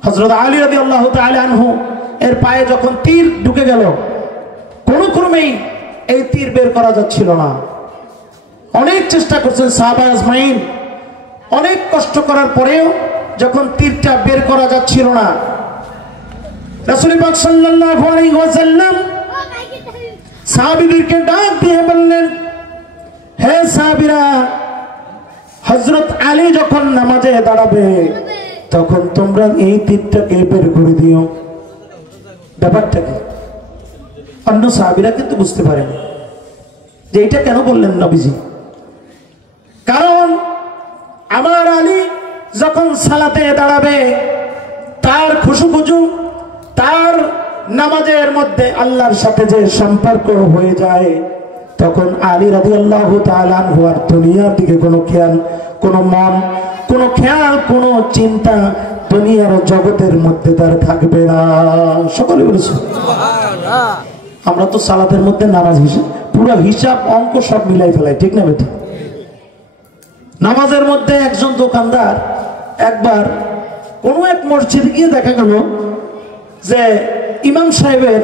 হযরত আলী রাদিয়াল্লাহু তাআলা আনহু এর পায়ে যখন তীর ঢুকে গেল, কোন ক্রমেই এই তীর বের করা যাচ্ছিল না। অনেক চেষ্টা করছেন সাহাবা আজমাইন, অনেক কষ্ট করার পরেও যখন তীরটা বের করা যাচ্ছিল না, রাসূল পাক সাল্লাল্লাহু আলাইহি ওয়াসাল্লাম সাহাবীদেরকে ডাক দিয়ে বললেন, হে সাহাবীরা, হযরত আলী যখন নামাজে দাঁড়াবে তখন তোমরা এই তীরটাকে বের করে দিও। ব্যাপারটা কি? অন্য সাহাবীরা কিন্তু বুঝতে পারেনি যে এটা কেন বললেন নবীজি। কারণ আমার আলী যখন সালাতে দাঁড়াবে, তার খুশুখুশু, তার নামাজের মধ্যে আল্লাহর সাথে যে সম্পর্ক হয়ে যায়, তখন আলী রাদিয়াল্লাহু তাআলা আনহু আর দুনিয়ার দিকে কোনো খেয়াল, কোনো মন, কোনো খেয়াল, কোনো চিন্তা দুনিয়ার জগতের মধ্যে তার থাকবে না। সকলে বলেছে সুবহানাল্লাহ। আমরা তো সালাতের মধ্যে নামাজ হিসাব, পুরো হিসাব অঙ্ক সব মিলাই ফেলাই, ঠিক না বেটা? নামাজের মধ্যে একজন দোকানদার একবার কোনো এক মসজিদে গিয়ে দেখা গেল যে ইমাম সাহেবের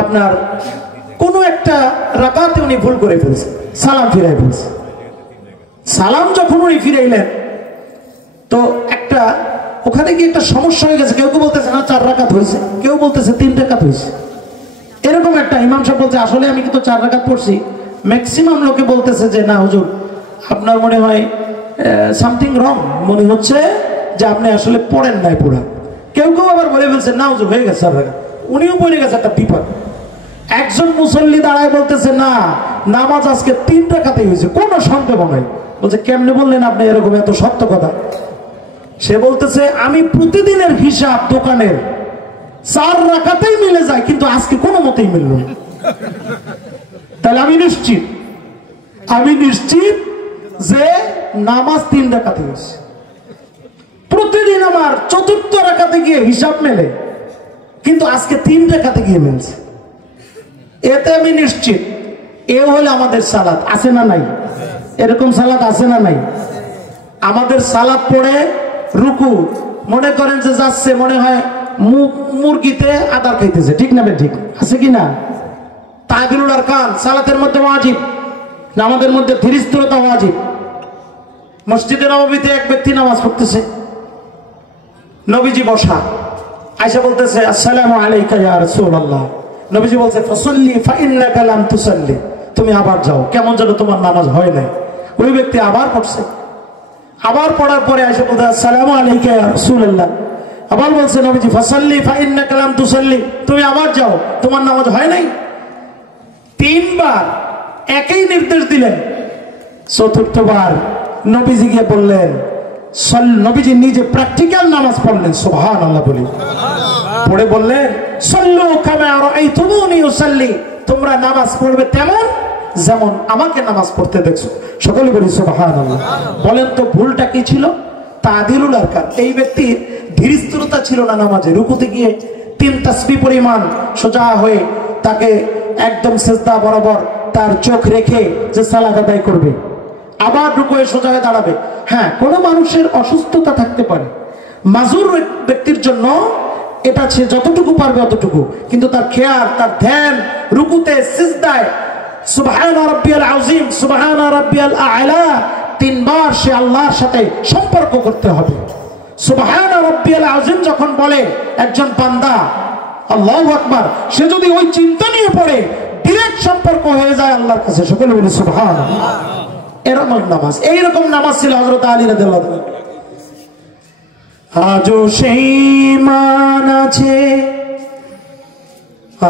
আপনার কোনো একটা রাকাতে উনি ভুল করে ফেলছে, সালাম ফিরাই ফেলছে। সালাম যখন উনি ফিরাইলেন তো একটা ওখানে গিয়ে একটা সমস্যা হয়ে গেছে। কেউ কেউ বলতেছে না 4 রাকাত হয়েছে, কেউ বলতেছে 3 রাকাত হয়েছে। এরকম একটা ইমাম সাহেব বলছে আসলে আমি কিন্তু 4 রাকাত পড়ছি। ম্যাক্সিমাম লোকে বলতেছে যে না হুজুর আপনার মনে হয় সামথিং রং, মনে হচ্ছে যে আপনি আসলে পড়েন নাই পুরা। কেউ কেউ আবার বলে ফেলছে না হুজুর হয়ে গেছে 4 রাকাত। উনিও পড়ে গেছে একটা বিপদ। একজন মুসল্লি দাঁড়ায় বলতেছে না নামাজ আজকে 3 রাকাতেই হয়েছে, কোনো সন্দেহ নাই। বলছে কেমনে বললেন আপনি এরকম এত সত্য কথা? সে বলতেছে আমি প্রতিদিনের হিসাব দোকানের 4 রাকাতেই মিলে যায়, কিন্তু আজকে কোনো মতেই মিলল না। তাহলে আমি নিশ্চিত যে নামাজ 3 রাকাতে হয়েছে। প্রতিদিন আমার 4র্থ রাকাতে গিয়ে হিসাব মেলে, কিন্তু আজকে 3 রাকাতে গিয়ে মিলছে। এতে আমি নিশ্চিত। এ হলো আমাদের সালাত, আছে না নাই? এরকম সালাত আছে না নাই? আমাদের সালাত পড়ে রুকু মনে করেন যে যাচ্ছে, মনে হয় মুরগিতে আদার খাইতেছে, ঠিক না? ঠিক আছে কি না? তাহবিলুল আরকান সালাতের মধ্যে ওয়াজিব, নামাজের মধ্যে ধীরস্থিরতা ওয়াজিব। মসজিদে নববীতে এক ব্যক্তি নামাজ পড়তেছে, নবীজি বসা, আয়েশা বলতেছে আসসালামু আলাইকা ইয়া রাসূলুল্লাহ। নবীজি বলছে ফাসাল্লি ফাইন্নাকা লাম তুসাল্লি, তুমি আবার যাও, কেমন যেন তোমার নামাজ হয় নাই। ওই ব্যক্তি আবার পড়ছে, আবার পড়ার পরে আয়েশা বলতে আসসালামু আলাইকা ইয়া রাসূলুল্লাহ। আবার বলছে নবীজি ফাসাল্লি ফাইন্নাকা লাম তুসাল্লি, তুমি আবার যাও, তোমার নামাজ হয় নাই। 3 বার একই নির্দেশ দিলেন। 4র্থবার নবীজি গিয়ে বললেন, নবীজি নিজে প্র্যাকটিক্যাল নামাজ পড়লেন, সুবহানাল্লাহ বলি, পড়ে বললেন সাল্লু কামা রাআইতুমুনি উসাল্লি, তোমরা নামাজ পড়বে তেমন যেমন আমাকে নামাজ পড়তে দেখছো। সকলে বলি সুবহানাল্লাহ। বলেন তো ভুলটা কি ছিল? তাদিলুল আরকান। এই ব্যক্তির ধীরস্থিরতা ছিল না নামাজে। রুকুতে গিয়ে 3 তাসবিহ পরিমাণ সোজা হয়ে তাকে একদম সিজদা বরাবর তার চোখ রেখে যে সালাত আদায় করবে, আবার রুকুয়ে সোজা হয়ে দাঁড়াবে। হ্যাঁ, কোনো মানুষের অসুস্থতা থাকতে পারে, মাজুর ব্যক্তির জন্য এটা সে যতটুকু পারবে অতটুকু, কিন্তু তার খেয়াল, তার ধ্যান রুকুতে সিজদায় সুবহানা রাব্বিয়াল আযীম, সুবহানা রাব্বিয়াল আ'লা 3 বার সে আল্লাহর সাথে সম্পর্ক করতে হবে। সুবহানা রাব্বিয়াল আযীম যখন বলে একজন বান্দা আল্লাহু আকবার, সে যদি ওই চিন্তা নিয়ে পড়ে ডাইরেক্ট সম্পর্ক হয়ে যায় আল্লাহর কাছে। সকলে বলি সুবহানাল্লাহ। এরকম নামাজ, এইরকম নামাজ ছিল হযরত আলী রাদিয়াল্লাহু তাআলা। আজও সেই মান আছে,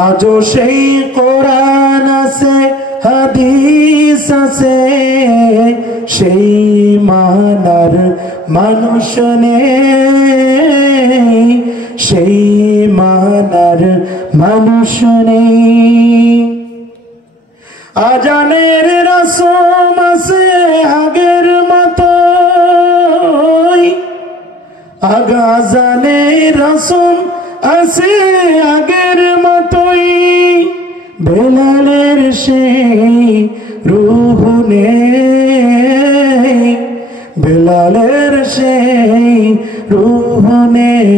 আজও সেই কোরআন আছে, হাদিস আছে, সেই মানার মানুষ নেই, সেই মানার মানুষ নেই। আজানের রসম আছে আগের মতোই, আগাজানের রসম আছে আগের মতোই, বেলালের সেই রূহ নেই, বেলালের সেই রূহ নেই।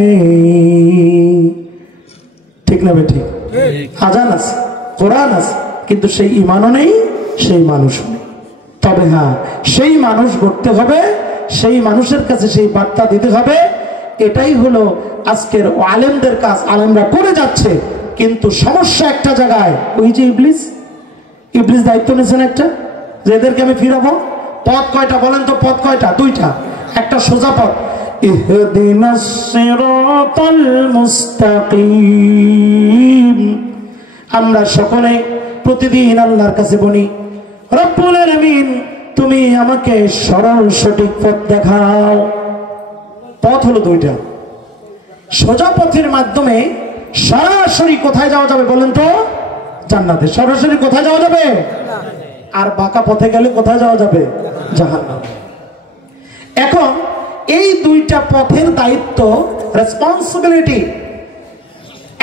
ঠিক না বেঠিক? আজান আছে, কোরআন আছে, কিন্তু সেই ঈমানও নেই, সেই মানুষও নেই। তবে হ্যাঁ, সেই মানুষ গড়তে হবে, সেই মানুষের কাছে সেই বার্তা দিতে হবে। এটাই হলো আজকের আলেমদের কাজ, আলেমরা করে যাচ্ছে। কিন্তু সমস্যা একটা জায়গায়, ওই যে ইবলিস দায়িত্ব নিয়েছেন একটা, যে এদেরকে আমি ফিরাবো। পথ কয়টা বলেন তো? পথ কয়টা? 2টা। একটা সোজা পথ, ইহদিনাস সিরাতাল মুস্তাকিম। আমরা সকলে প্রতিদিন আল্লাহর কাছে বলি, রব্বুল আলামিন তুমি আমাকে সরল সঠিক পথ দেখাও। পথ হলো 2টা। সোজা পথের মাধ্যমে সরাসরি কোথায় যাওয়া যাবে বলেন তো? জান্নাতে। সরাসরি কোথায় যাওয়া যাবে? আর বাঁকা পথে গেলে কোথায় যাওয়া যাবে? জাহান্নামে। এখন এই 2টা পথের দায়িত্ব, রেসপন্সিবিলিটি,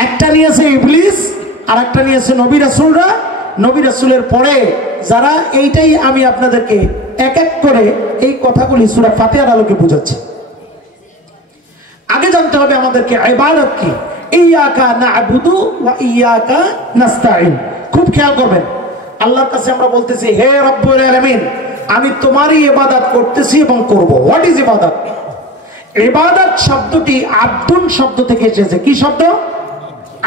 একটা নিয়েছে ইবলিস আর একটা নিয়েছে নবী রাসূলরা। নবী রাসূলের পরে যারা, এইটাই আমি আপনাদেরকে এক এক করে এই কথাগুলি সূরা ফাতিহার আলোকে বুঝাচ্ছি। জানতে হবে আমাদেরকে ইবাদত কি। ইয়াকা না'বুদু ওয়া ইয়াকা নাস্তাঈন। খুব খেয়াল করবেন, আল্লাহর কাছে আমরা বলতেছি হে রব্বুল আলামিন আমি তোমারই ইবাদত করতেছি এবং করব। হোয়াট ইজ ইবাদত? ইবাদত শব্দটি আব্দুন শব্দ থেকে এসেছে। কি শব্দ?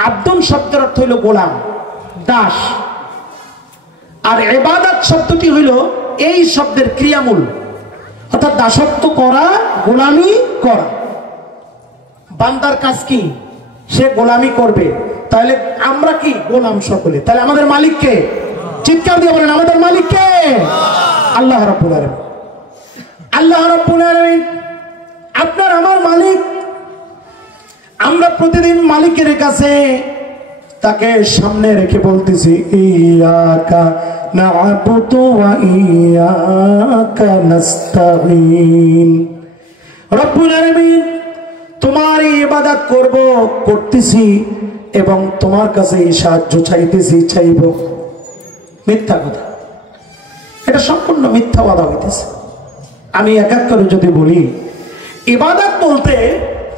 আব্দুন শব্দের অর্থ হইল গোলাম, দাস। আর ইবাদত শব্দটি হইল এই শব্দের ক্রিয়ামূল, অর্থাৎ দাসত্ব করা, গোলামি করা। বান্দার কাজ কি? সে গোলামি করবে। তাহলে আমরা কি? গোলাম সকলে। তাহলে আমাদের মালিক কে? চিৎকার দিয়ে বলেন আমাদের মালিক কে? আল্লাহ রাব্বুল আলামিন। আল্লাহ রাব্বুল আলামিন আপনার আমার মালিক। আমরা প্রতিদিন মালিকের কাছে তাকে সামনে রেখে বলতেছি ইয়াকা না'বুদু ওয়া ইয়াকা নাস্তাঈন। রব্বুল আলামিন তোমার ইবাদত করব, করতেছি এবং তোমার কাছে সাহায্য চাইতেছি, চাইব। মিথ্যা কথা, এটা সম্পূর্ণ মিথ্যা ওয়াদা হইতেছে। আমি এক এক করে যদি বলি, ইবাদত বলতে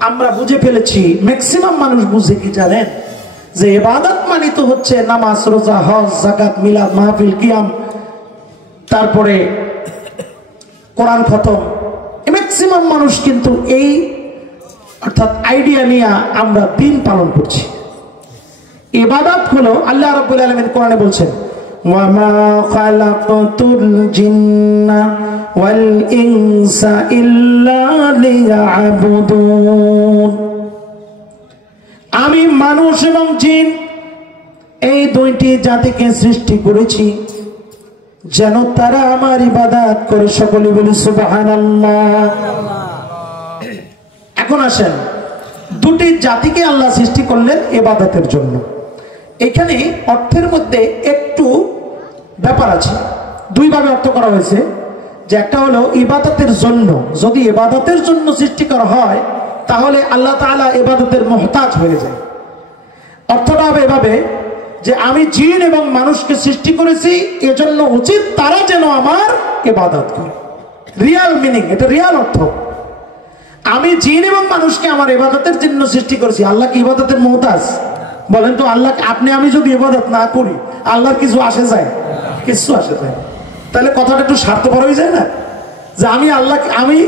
আমরা বুঝে ফেলেছি, ম্যাক্সিমাম মানুষ বুঝে কি জানেন, যে ইবাদত মানে তো হচ্ছে নামাজ, রোজা, হজ, যাকাত, মিলাদ, মাহফিল, কিয়াম, তারপরে কোরআন খতম। ম্যাক্সিমাম মানুষ কিন্তু এই অর্থাৎ আইডিয়া নিয়ে আমরা দিন পালন করছি। ইবাদত হলো, আল্লাহ রাব্বুল আলামিন কোরআনে বলছেন ওয়া মা খালাকতুল জিন্না ওয়াল ইনসা ইল্লা লিয়াবুদুন। আমি মানুষ এবং জিন এই দুইটি জাতিকে সৃষ্টি করেছি যেন তারা আমার ইবাদত করে। সকলে বলি সুবহানাল্লাহ। এখন আসেন, দুটি জাতিকে আল্লাহ সৃষ্টি করলেন ইবাদতের জন্য। এখানে অর্থের মধ্যে একটু ব্যাপার আছে, দুই ভাবে অর্থ করা হয়েছে। যে একটা হলো ইবাদতের জন্য, যদি ইবাদতের জন্য সৃষ্টি করা হয় তাহলে আল্লাহ তাআলা ইবাদতের মুহতাজ হয়ে যায়। অর্থটা হবে এভাবে যে আমি জিন এবং মানুষকে সৃষ্টি করেছি, এজন্য উচিত তারা যেন আমার ইবাদত করে। রিয়াল মিনিং, এটা রিয়াল অর্থ। আমি জিন এবং মানুষকে আমার ইবাদতের জন্য সৃষ্টি করেছি। আল্লাহ কি ইবাদতের মুহতাজ? বলেন তো, আল্লাহ আপনি আমি যদি ইবাদত না করি আল্লাহর কিছু আসে যায়? কিছু আসে যায়। তাহলে কথাটা একটু স্বার্থপর হয়ে যায় না, যে আমি আমি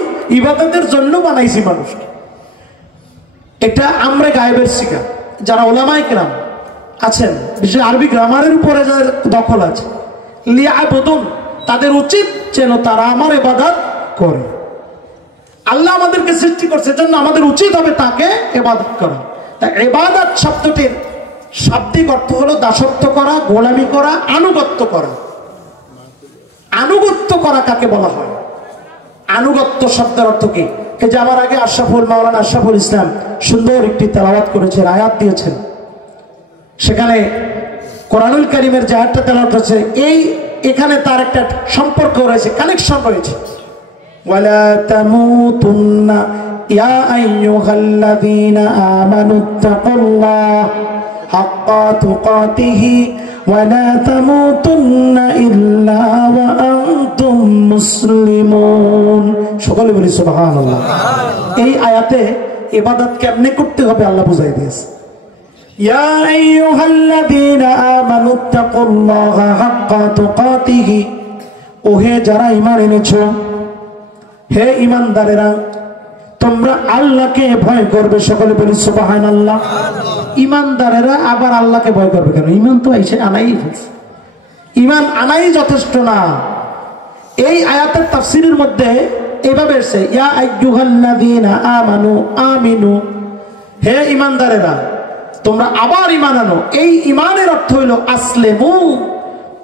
ইবাদতের জন্য বানাইছি মানুষকে। এটা আমরা গায়েবের শিকার যারা ওলামায়ে কেরাম আছেন, বিশেষ আরবি গ্রামারের উপরে যাদের দখল আছে, লিয়াবুদুন, তাদের উচিত যেন তারা আমার ইবাদত করে। আল্লাহ আমাদেরকে সৃষ্টি করছে, জন্য আমাদের উচিত হবে তাকে ইবাদত করা। তাই ইবাদত শব্দটির শাব্দিক অর্থ হলো দাসত্ব করা, গোলামি করা, আনুগত্য করা। আনুগত্য করা কাকে বলা হয়? আনুগত্য শব্দের অর্থ কি? এই যে আমার আগে মাওলানা আশরাফুল ইসলাম সুন্দর একটি তেলাওয়াত করেছেন, আয়াত দিয়েছেন। সেখানে কোরআনুল কারীমের যে আয়াতটা তেলাওয়াত হচ্ছে, এখানে তার একটা সম্পর্ক রয়েছে, কানেকশন রয়েছে। ওয়ালা তামুতুন্না ইয়া আইয়ুহাল্লাযীনা আমানুত্তাকুল্লাহ হাক্কা তুকাতিহি ওয়ালা তামুতুন্না ইল্লা ওয়া আনতুম মুসলিমুন। সকলে বলি সুবহানাল্লাহ। এই আয়াতে ইবাদত কেমনে করতে হবে আল্লাহ বুঝাই দিয়েছে। ইয়া আইয়ুহাল্লাযীনা আমানুত্তাকুল্লাহা হাক্কা তুকাতিহি, ওহে যারা ঈমান এনেছো, হে ঈমানদারেরা, তোমরা আল্লাহকে ভয় করবে। সকলে বলি সুবহানাল্লাহ। ঈমানদারেরা আবার আল্লাহকে ভয় করবে কেন? ঈমান তো এসে আনাই ফেলছে। ঈমান আনাই যথেষ্ট না। এই আয়াতের তাফসীরের মধ্যে এইভাবে এসেছে ইয়া আইয়ুহাল্লাযীনা আমানু আমিনু, হে ঈমানদারেরা তোমরা আবার ঈমান আনো। এই ঈমানের অর্থ হলো আসলিমু,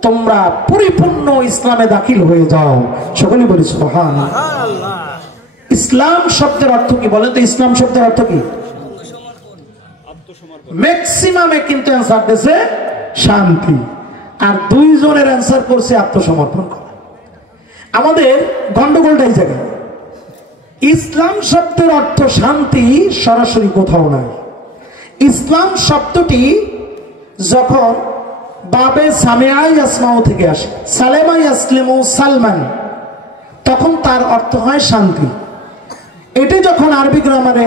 তোমরা পরিপূর্ণ ইসলামে দাখিল হয়ে যাও। সকলে বলি সুবহানাল্লাহ। ইসলাম শব্দের অর্থ কি বলেন তো? ইসলাম শব্দের অর্থ কি? ম্যাক্সিমামে কিন্তু অ্যান্সার দিয়েছে শান্তি, আর দুইজনের অ্যান্সার করছে আত্মসমর্পণ করা। আমাদের গন্ডগোলটাই জায়গায়। ইসলাম শব্দের অর্থ শান্তি সরাসরি কোথাও নাই। ইসলাম শব্দটি যখন বাবে সামিআই আসমাউ থেকে আসে, সালেমা ইয়াসলিমু সালমান, তখন তার অর্থ হয় শান্তি। এটি যখন আরবি গ্রামারে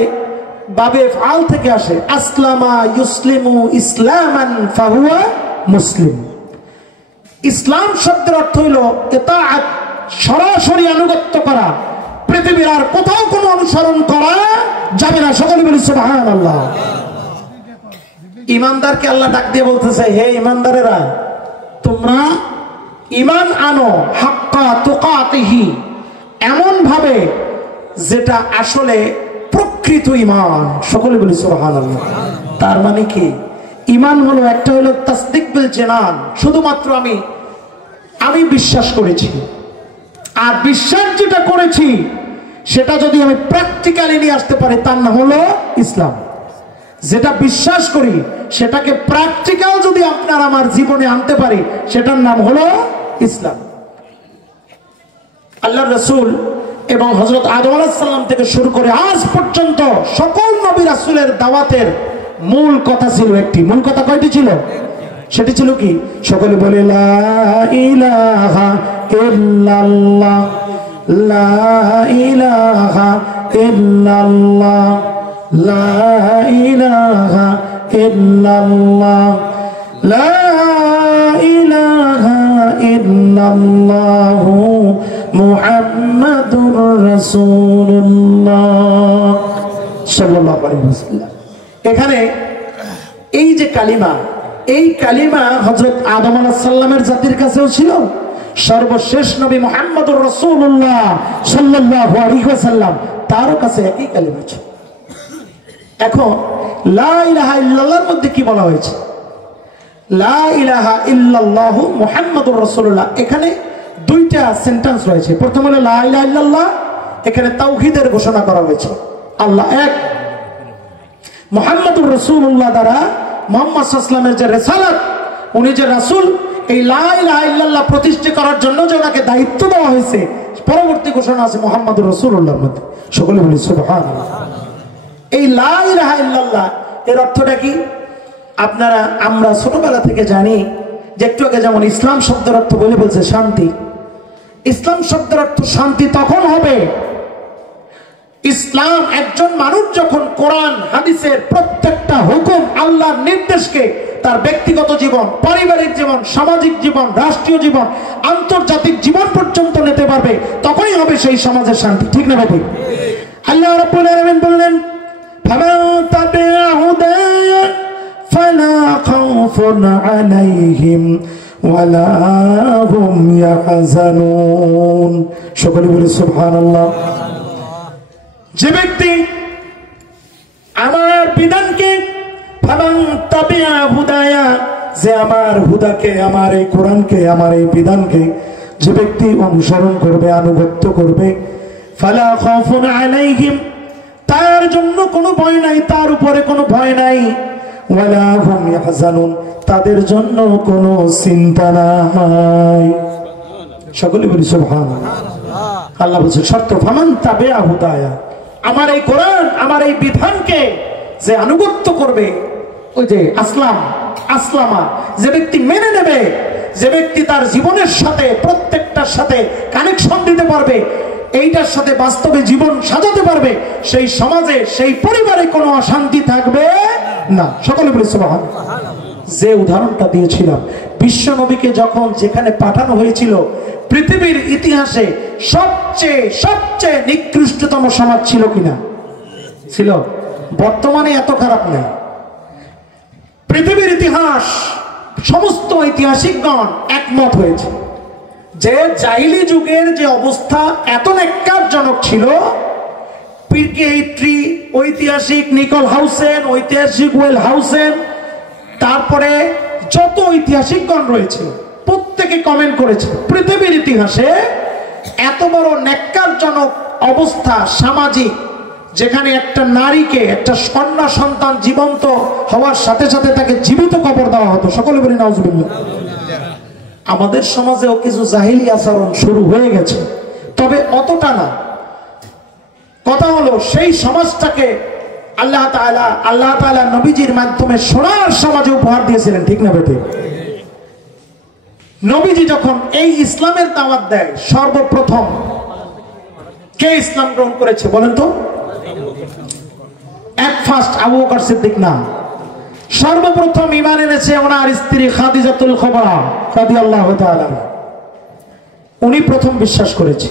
বাবে ফাল থেকে আসে, আসলামা ইউসলিমু ইসলামান ফাহুয়া মুসলিম। ইসলাম শব্দের অর্থ হইল ইতাআত, সরাসরি আনুগত্য করা, পৃথিবীর আর কোথাও কোনো অনুসরণ করা যাবে না। সকলে বলি সুবহানাল্লাহ। ইমানদারকে আল্লাহ ডাক দিয়ে বলতেছে, হে ইমানদারেরা, তোমরা ঈমান আনো হাক্কা তুকাতিহি, এমন ভাবে যেটা আসলে প্রকৃত ঈমান। সকলে বলি সুবহানাল্লাহ। তার মানে কি? ঈমান হলো একটা হলো তাসদিক বিল জানান, শুধুমাত্র আমি বিশ্বাস করেছি, আর বিশ্বাস যেটা করেছি সেটা যদি আমি প্র্যাকটিক্যালি নিয়ে আসতে পারি তার নাম হলো ইসলাম। যেটা বিশ্বাস করি সেটাকে প্র্যাকটিক্যাল যদি আপনার আমার জীবনে আনতে পারি সেটার নাম হলো ইসলাম। আল্লাহর রাসূল এবং হযরত আদম আলাইহিস সালাম থেকে শুরু করে আজ পর্যন্ত সকল নবী রাসূলের দাওয়াতের মূল কথা ছিল একটি। মূল কথা কয়টি ছিল? সেটি ছিল কি? সকলে বলে লা ইলাহা ইল্লাল্লাহ, লা ইলাহা ইল্লাল্লাহ, লা ইলাহা ইল্লাল্লাহ, লা ইলাহা ইল্লাল্লাহ মুহাম্মাদুর রাসূলুল্লাহ সাল্লাল্লাহু আলাইহি ওয়াসাল্লাম। এখানে এই যে কালিমা, এই কালিমা হযরত আদম আলাইহিস সালামের জাতির কাছেও ছিল, সর্বশেষ নবী মুহাম্মদুর রাসূলুল্লাহ সাল্লাল্লাহু আলাইহি ওয়াসাল্লাম তারও কাছে একই কালিমা ছিল। এখন লা ইলাহা ইল্লাল্লাহর মধ্যে কি বলা হয়েছে? লা ইলাহা ইল্লাল্লাহু মুহাম্মাদুর রাসূলুল্লাহ। এখানে দুইটা সেন্টেন্স রয়েছে। প্রথম হলো লা ইলাহা ইল্লাল্লাহ, এখানে তাওহীদের ঘোষণা করা হয়েছে, আল্লাহ এক। মুহাম্মাদুর রাসূলুল্লাহ দ্বারা মুহাম্মদ সাল্লাল্লাহু আলাইহি ওয়াসাল্লামের যে রিসালাত, উনি যে রাসূল, এই লা ইলাহা ইল্লাল্লাহ প্রতিষ্ঠা করার জন্য যে ওনাকে দায়িত্ব দেওয়া হয়েছে, পরবর্তী ঘোষণা আছে মুহাম্মাদুর রাসূলুল্লাহর মধ্যে। সকলে বলি সুবহানাল্লাহ। এই লা ইলাহা ইল্লাল্লাহ এর অর্থটা কি? আমরা ছোটবেলা থেকে জানি যে একটু আগে যেমন ইসলাম শব্দের অর্থ বলে বলছে শান্তি। ইসলাম শব্দের অর্থ শান্তি তখন হবে, ইসলাম একজন মানুষ যখন কোরআন হাদিসের প্রত্যেকটা হুকুম, আল্লাহর নির্দেশকে তার ব্যক্তিগত জীবন, পারিবারিক জীবন, সামাজিক জীবন, রাষ্ট্রীয় জীবন, আন্তর্জাতিক জীবন পর্যন্ত নিতে পারবে, তখনই হবে সেই সমাজের শান্তি। ঠিক না ভাই? আল্লাহ রাব্বুল আলামিন বললেন, ফামান তাবিআ হুদায়া ফালা খাউফুন আলাইহিম ওয়ালা হুম ইয়াহজানুন। সকলে বলি সুবহানাল্লাহ। যে ব্যক্তি আমার বিধানকে, ফামান তাবিআ হুদায়া, যে আমার হুদাকে, আমার এই কোরআনকে, আমার এই বিধানকে যে ব্যক্তি অনুসরণ করবে, আনুগত্য করবে, ফালা খাউফুন আলাইহিম, তার জন্য কোনো ভয় নাই, তার উপরে কোনো ভয় নাই, ওয়ালা হুম ইয়াহজানুন, তাদের জন্য কোনো চিন্তা নাই। সকলে বলি সুবহানাল্লাহ। আল্লাহ বলছে শর্ত, ফামান তাবিআ হুদায়া, আমার এই কোরআন, আমার এই বিধানকে যে আনুগত্য করবে, ওই যে আসলামা, যে ব্যক্তি মেনে নেবে, যে ব্যক্তি তার জীবনের সাথে প্রত্যেকটার সাথে কানেকশন দিতে পারবে, এইটার সাথে বাস্তবে জীবন সাজাতে পারবে, সেই সমাজে, সেই পরিবারে কোনো অশান্তি থাকবে না। সকলে বলি সুবহানাল্লাহ। যে উদাহরণটা দিয়েছিলাম, বিশ্ব নবীকে যখন যেখানে পাঠানো হয়েছিল, পৃথিবীর ইতিহাসে সবচেয়ে নিকৃষ্টতম সমাজ ছিল কিনা? ছিল। বর্তমানে এত খারাপ নেই। পৃথিবীর ইতিহাস, সমস্ত ঐতিহাসিকগণ একমত হয়েছে যে জাহিলি যুগের যে অবস্থা এত ন্যাক্কারজনক ছিল, ঐতিহাসিক নিকল হাউসেন, ঐতিহাসিক ওয়েল হাউসেন, তারপরে যত ঐতিহাসিকগণ রয়েছে প্রত্যেকে কমেন্ট করেছে, পৃথিবীর ইতিহাসে এত বড় ন্যাক্কারজনক অবস্থা সামাজিক, যেখানে একটা নারীকে, একটা কন্যা সন্তান জীবন্ত হওয়ার সাথে সাথে তাকে জীবিত কবর দেওয়া হতো। সকলে বলি নাউজুবিল্লাহ। আমাদের সমাজেও কিছু জাহিলি আচরণ শুরু হয়ে গেছে, তবে অতটা না। কথা হলো, সেই সমাজটাকে আল্লাহ তাআলা নবীজির মাধ্যমে সোনার সমাজে উপহার দিয়েছিলেন। ঠিক না বেটে? নবীজি যখন এই ইসলামের দাওয়াত দেয়, সর্বপ্রথম কে ইসলাম গ্রহণ করেছে বলেন তো? এক ফার্স্ট আবু বকর সিদ্দিক না, সর্বপ্রথম ঈমান এনেছে ওনার স্ত্রী খাদিজাতুল কুবরা রাদিয়াল্লাহু তাআলা, উনি প্রথম বিশ্বাস করেছে।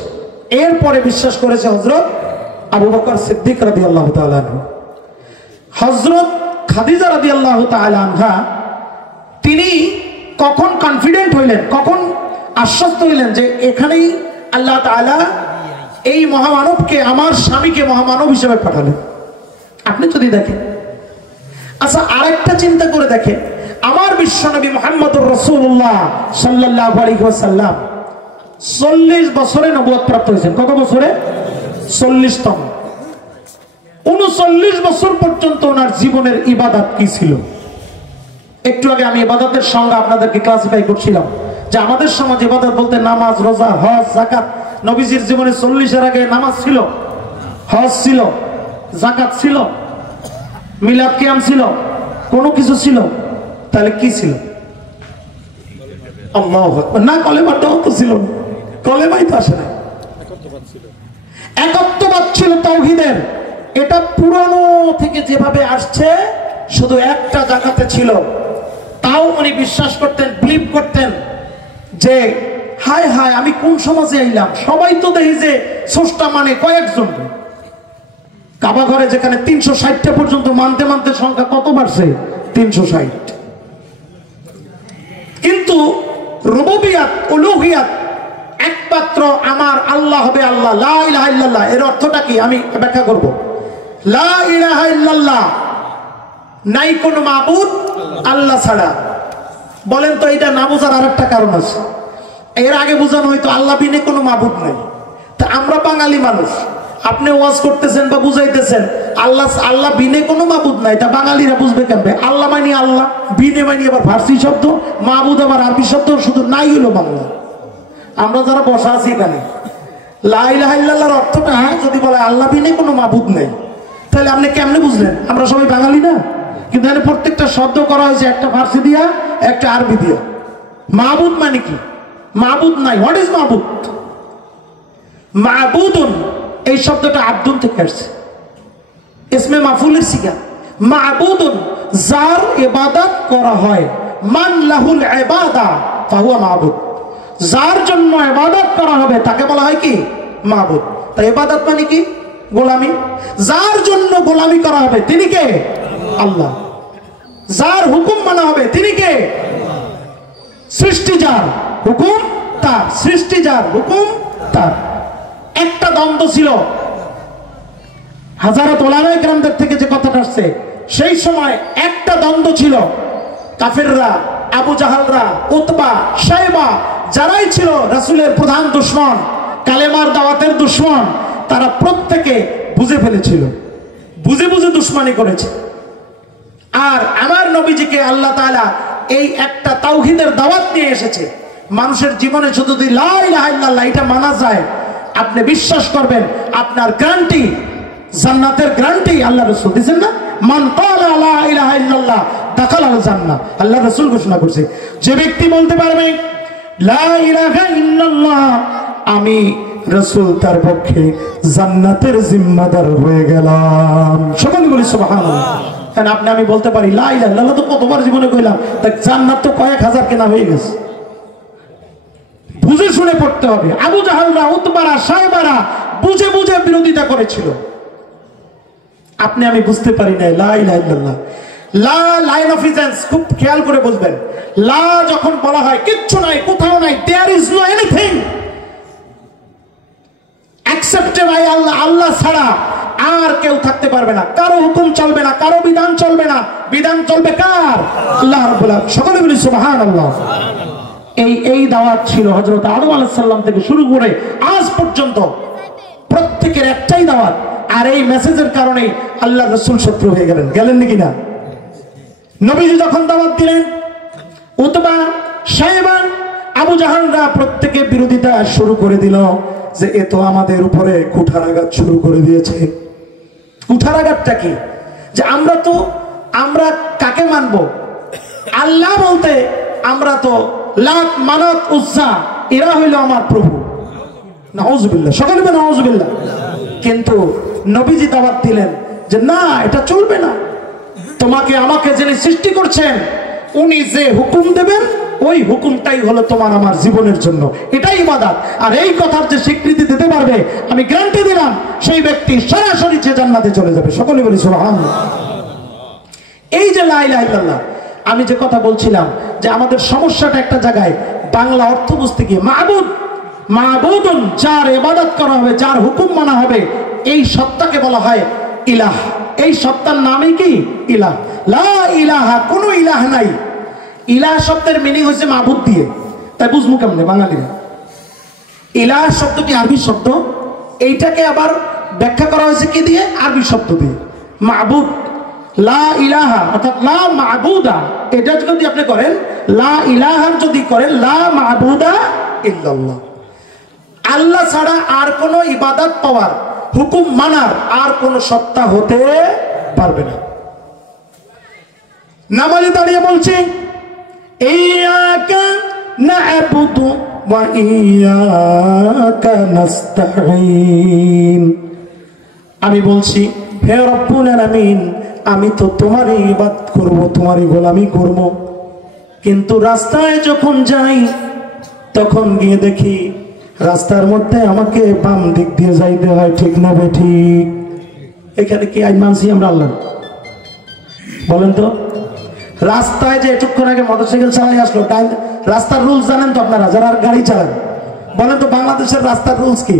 এরপরে বিশ্বাস করেছে হযরত আবু বকর সিদ্দিক রাদিয়াল্লাহু তাআলা। হযরত খাদিজা রাদিয়াল্লাহু তাআলা আনহা তিনি কখন কনফিডেন্ট হইলেন, কখন আশ্বস্ত হইলেন যে এখানেই আল্লাহ তাআলা এই মহামানবকে, আমার স্বামীকে মহামানব হিসেবে পাঠালেন? আপনি যদি দেখেন, আচ্ছা আরেকটা চিন্তা করে দেখেন, আমার বিশ্বনবী মুহাম্মদুর রাসূলুল্লাহ সাল্লাল্লাহু আলাইহি ওয়াসাল্লাম 40 বছরে নবুয়ত প্রাপ্ত হয়েছেন। কত বছরে? 40তম। 39 বছর পর্যন্ত ওনার জীবনের ইবাদত কি ছিল? একটু আগে আমি ইবাদতের সংজ্ঞা আপনাদেরকে ক্লাসিফাই করছিলাম যে আমাদের সমাজ ইবাদত বলতে নামাজ, রোজা, হজ, যাকাত। নবীজির জীবনে 40 এর আগে নামাজ ছিল, হজ ছিল, যাকাত ছিল, মিলাদ কিয়াম ছিল, কোনো কিছু ছিল? তাহলে কি ছিল? আল্লাহু আকবার। না, কলেমাটাও তো ছিল, কলেমাই তো আসে না। একত্ববাদ ছিল তাওহীদের, এটা পুরানো থেকে যেভাবে আসছে, শুধু একটা জায়গাতে ছিল। তাও উনি বিশ্বাস করতেন, বিলিভ করতেন যে হায় হায় আমি কোন সমাজে আইলাম, সবাই তো দেখি যে স্রষ্টা মানে কয়েকজন। কাবা ঘরে যেখানে 360টা পর্যন্ত মানতে মানতে সংখ্যা কত বাড়ছে? 360। কিন্তু রুবুবিয়াত, উলুহিয়াত একমাত্র আমার আল্লাহ হবে আল্লাহ। লা ইলাহা ইল্লাল্লাহ এর অর্থটা কি আমি ব্যাখ্যা করব। লা ইলাহা ইল্লাল্লাহ, নাই কোনো মাবুদ আল্লাহ ছাড়া। বলেন তো এটা না বোঝার আরেকটা কারণ আছে। এর আগে বোঝানো হয়তো আল্লাহ বিনে কোনো মাবুদ নাই। তা আমরা বাঙালি মানুষ, আপনি ওয়াজ করতেছেন বা বুঝাইতেছেন আল্লাহ আল্লাহ বিনে কোনো মাবুদ নাই, তা বাঙালিরা বুঝবে কেমনে? আল্লাহ মানি আল্লাহ, বিনে মানি আবার ফার্সি শব্দ, মাবুদ আবার আরবি শব্দ, শুধু নাই হলো বাংলা। আমরা যারা বসা আছি এখানে, লা ইলাহা ইল্লাল্লাহর অর্থটা যদি বলে আল্লাহ বিনে কোনো মাবুদ নেই, তাহলে আপনি কেমনে বুঝলেন? আমরা সবাই বাঙালি না? কিন্তু এখানে প্রত্যেকটা শব্দ করা হয়েছে একটা ফার্সি দিয়া, একটা আরবি দিয়া। মাবুদ মানে কি? মাবুদ নাই। হোয়াট ইজ মাবুদ? মাবুদুন এই শব্দটা আব্দুন থেকে আসছে, ইসমে মাফুলের সিগা। মাবুদুন যার ইবাদত করা হয়, মান লাহুল ইবাদা ফাহুয়া মাবুদ, যার জন্য ইবাদত করা হবে তাকে বলা হয় কি? মাবুদ। তাই ইবাদত মানে কি? গোলামি। যার জন্য গোলামি করা হবে তিনি কে? আল্লাহ। যার হুকুম মানা হবে তিনি কে? সৃষ্টি যার, হুকুম তার। সৃষ্টি যার, হুকুম তার। একটা দ্বন্দ্ব ছিল, হাজারত ওলামায়ে কেরামদের থেকে যে কথাটা আসছে, সেই সময় একটা দ্বন্দ্ব ছিল। কাফেররা, আবু জাহালরা, উতবা, শাইবা, যারাই ছিল রাসূলের প্রধান দুশমন, কালেমার দাওয়াতের দুশমন, তারা প্রত্যেকে বুঝে ফেলেছিল, বুঝে বুঝে দুশমনি করেছে। আর আমার নবীজিকে আল্লাহ তাআলা এই একটা তাওহীদের দাওয়াত নিয়ে এসেছে। মানুষের জীবনে শুধু যদি লা ইলাহা ইল্লাল্লাহ এটা মানা যায়, আপনি বিশ্বাস করবেন আপনার গ্যারান্টি, জান্নাতের গ্যারান্টি আল্লাহ রাসূল দিয়েছেন না? মান ক্বালা লা ইলাহা ইল্লাল্লাহ দাখালাল জান্নাহ, আল্লাহ রাসূল ঘোষণা করছে। যে ব্যক্তি বলতে পারবে লা ইলাহা ইল্লাল্লাহ, আমি রাসূল তার পক্ষে জান্নাতের জিম্মাদার হয়ে গেলাম। সকলে বলি সুবহানাল্লাহ। কারণ আপনি আমি বলতে পারি লা ইলাহা ইল্লাল্লাহ তো কতবার জীবনে কইলাম, তা জান্নাত তো কয়েক হাজার কেনা হয়ে গেছে। বুঝে শুনে পড়তে হবে। আবু জাহালরা, উতবারা, শাইবারা বুঝে বুঝে বিরোধিতা করেছিল। আপনি আমি বুঝতে পারি না লা ইলাহা ইল্লাল্লাহ। লা লাইন অফ ডিফেন্স, খুব খেয়াল করে বুঝবেন। লা যখন বলা হয় কিচ্ছু নাই, কোথাও নাই, there is no anything excepted by Allah, আল্লাহ ছাড়া আর কেউ থাকতে পারবে না, কারো হুকুম চলবে না, কারো বিধান চলবে না, বিধান চলবে কার? আল্লাহ রাব্বুল আলামিন। সকলে বলি সুবহানাল্লাহ। এই দাওয়াত ছিল হযরত আদম আলাইহিস সালাম থেকে শুরু করে আজ পর্যন্ত প্রত্যেকের একটাই দাওয়াত। আর এই মেসেজের কারণে আল্লাহ রাসূল শত্রু হয়ে গেলেন, গেলেন নাকি না? নবীজি যখন দাওয়াত দিলেন, উতবা, শাইবা, আবু জাহালরা প্রত্যেকে বিরোধিতা শুরু করে দিল যে এ তো আমাদের উপরে কুঠারাঘাত শুরু করে দিয়েছে। কুঠারাঘাতটা কি? যে আমরা কাকে মানবো? আল্লাহ বলতে আমরা তো লাত, মানত, উজ্জা এরা হইল আমার প্রভু। নাউজুবিল্লাহ, সকলে বলেন নাউজুবিল্লাহ। কিন্তু নবীজি দাওয়াত দিলেন যে না, এটা চলবে না। তোমাকে আমাকে যিনি সৃষ্টি করছেন উনি যে হুকুম দেবেন ওই হুকুমটাই হলো তোমার আমার জীবনের জন্য, এটাই ইবাদত। আর এই কথার যে স্বীকৃতি দিতে পারবে, আমি গ্যারান্টি দিলাম সেই ব্যক্তি সরাসরি যে জান্নাতে চলে যাবে। সকলে বলি সুবহানাল্লাহ। এই যে লা ইলাহা ইল্লাল্লাহ, আমি যে কথা বলছিলাম যে আমাদের সমস্যাটা একটা জায়গায়, বাংলা অর্থ বুঝতে গিয়ে মাবুদ, মাবুদুন, যার ইবাদত করা হবে, যার হুকুম মানা হবে, এই সত্তাকে বলা হয় ইলাহ। এই সত্তার নামই কি? ইলাহ। লা ইলাহা, কোনো ইলাহ নাই। ইলাহ শব্দের মিনিং হচ্ছে মাবুদ দিয়ে, তাই বুঝবো কেমনে বাঙালিরা? ইলাহ শব্দটি আরবি শব্দ, এইটাকে আবার ব্যাখ্যা করা হয়েছে কি দিয়ে? আরবি শব্দ দিয়ে, মাবুদ। লা ইলাহা অর্থাৎ লা মাবুদা, এটা যদি আপনি করেন, লা ইলাহা যদি করেন, লা মাবুদা ইল্লাল্লাহ, আল্লাহ ছাড়া আর কোনো ইবাদত পাওয়ার, হুকুম মানার আর কোনো সত্তা হতে পারবে না। নামাজে দাঁড়িয়ে বলছি ইয়াকা না'বুদু ওয়া ইয়াকা নাস্তাঈন। আমি বলছি হে রব্বুল আলামিন, আমি তো তোমারই ইবাদত করব, তোমারই গোলামি করব, কিন্তু রাস্তায় যখন যাই তখন গিয়ে দেখি রাস্তার মধ্যে আমাকে বাম দিক দিয়ে যাইতে হয়, ঠিক না বেঠিক? এখানে কি আইন মানছি আমরা আল্লাহ? বলেন তো, রাস্তায় যে এতক্ষণ আগে মোটরসাইকেল চালাই আসলো, রাস্তার রুলস জানেন তো আপনারা যারা গাড়ি চালান? বলেন তো বাংলাদেশের রাস্তার রুলস কি?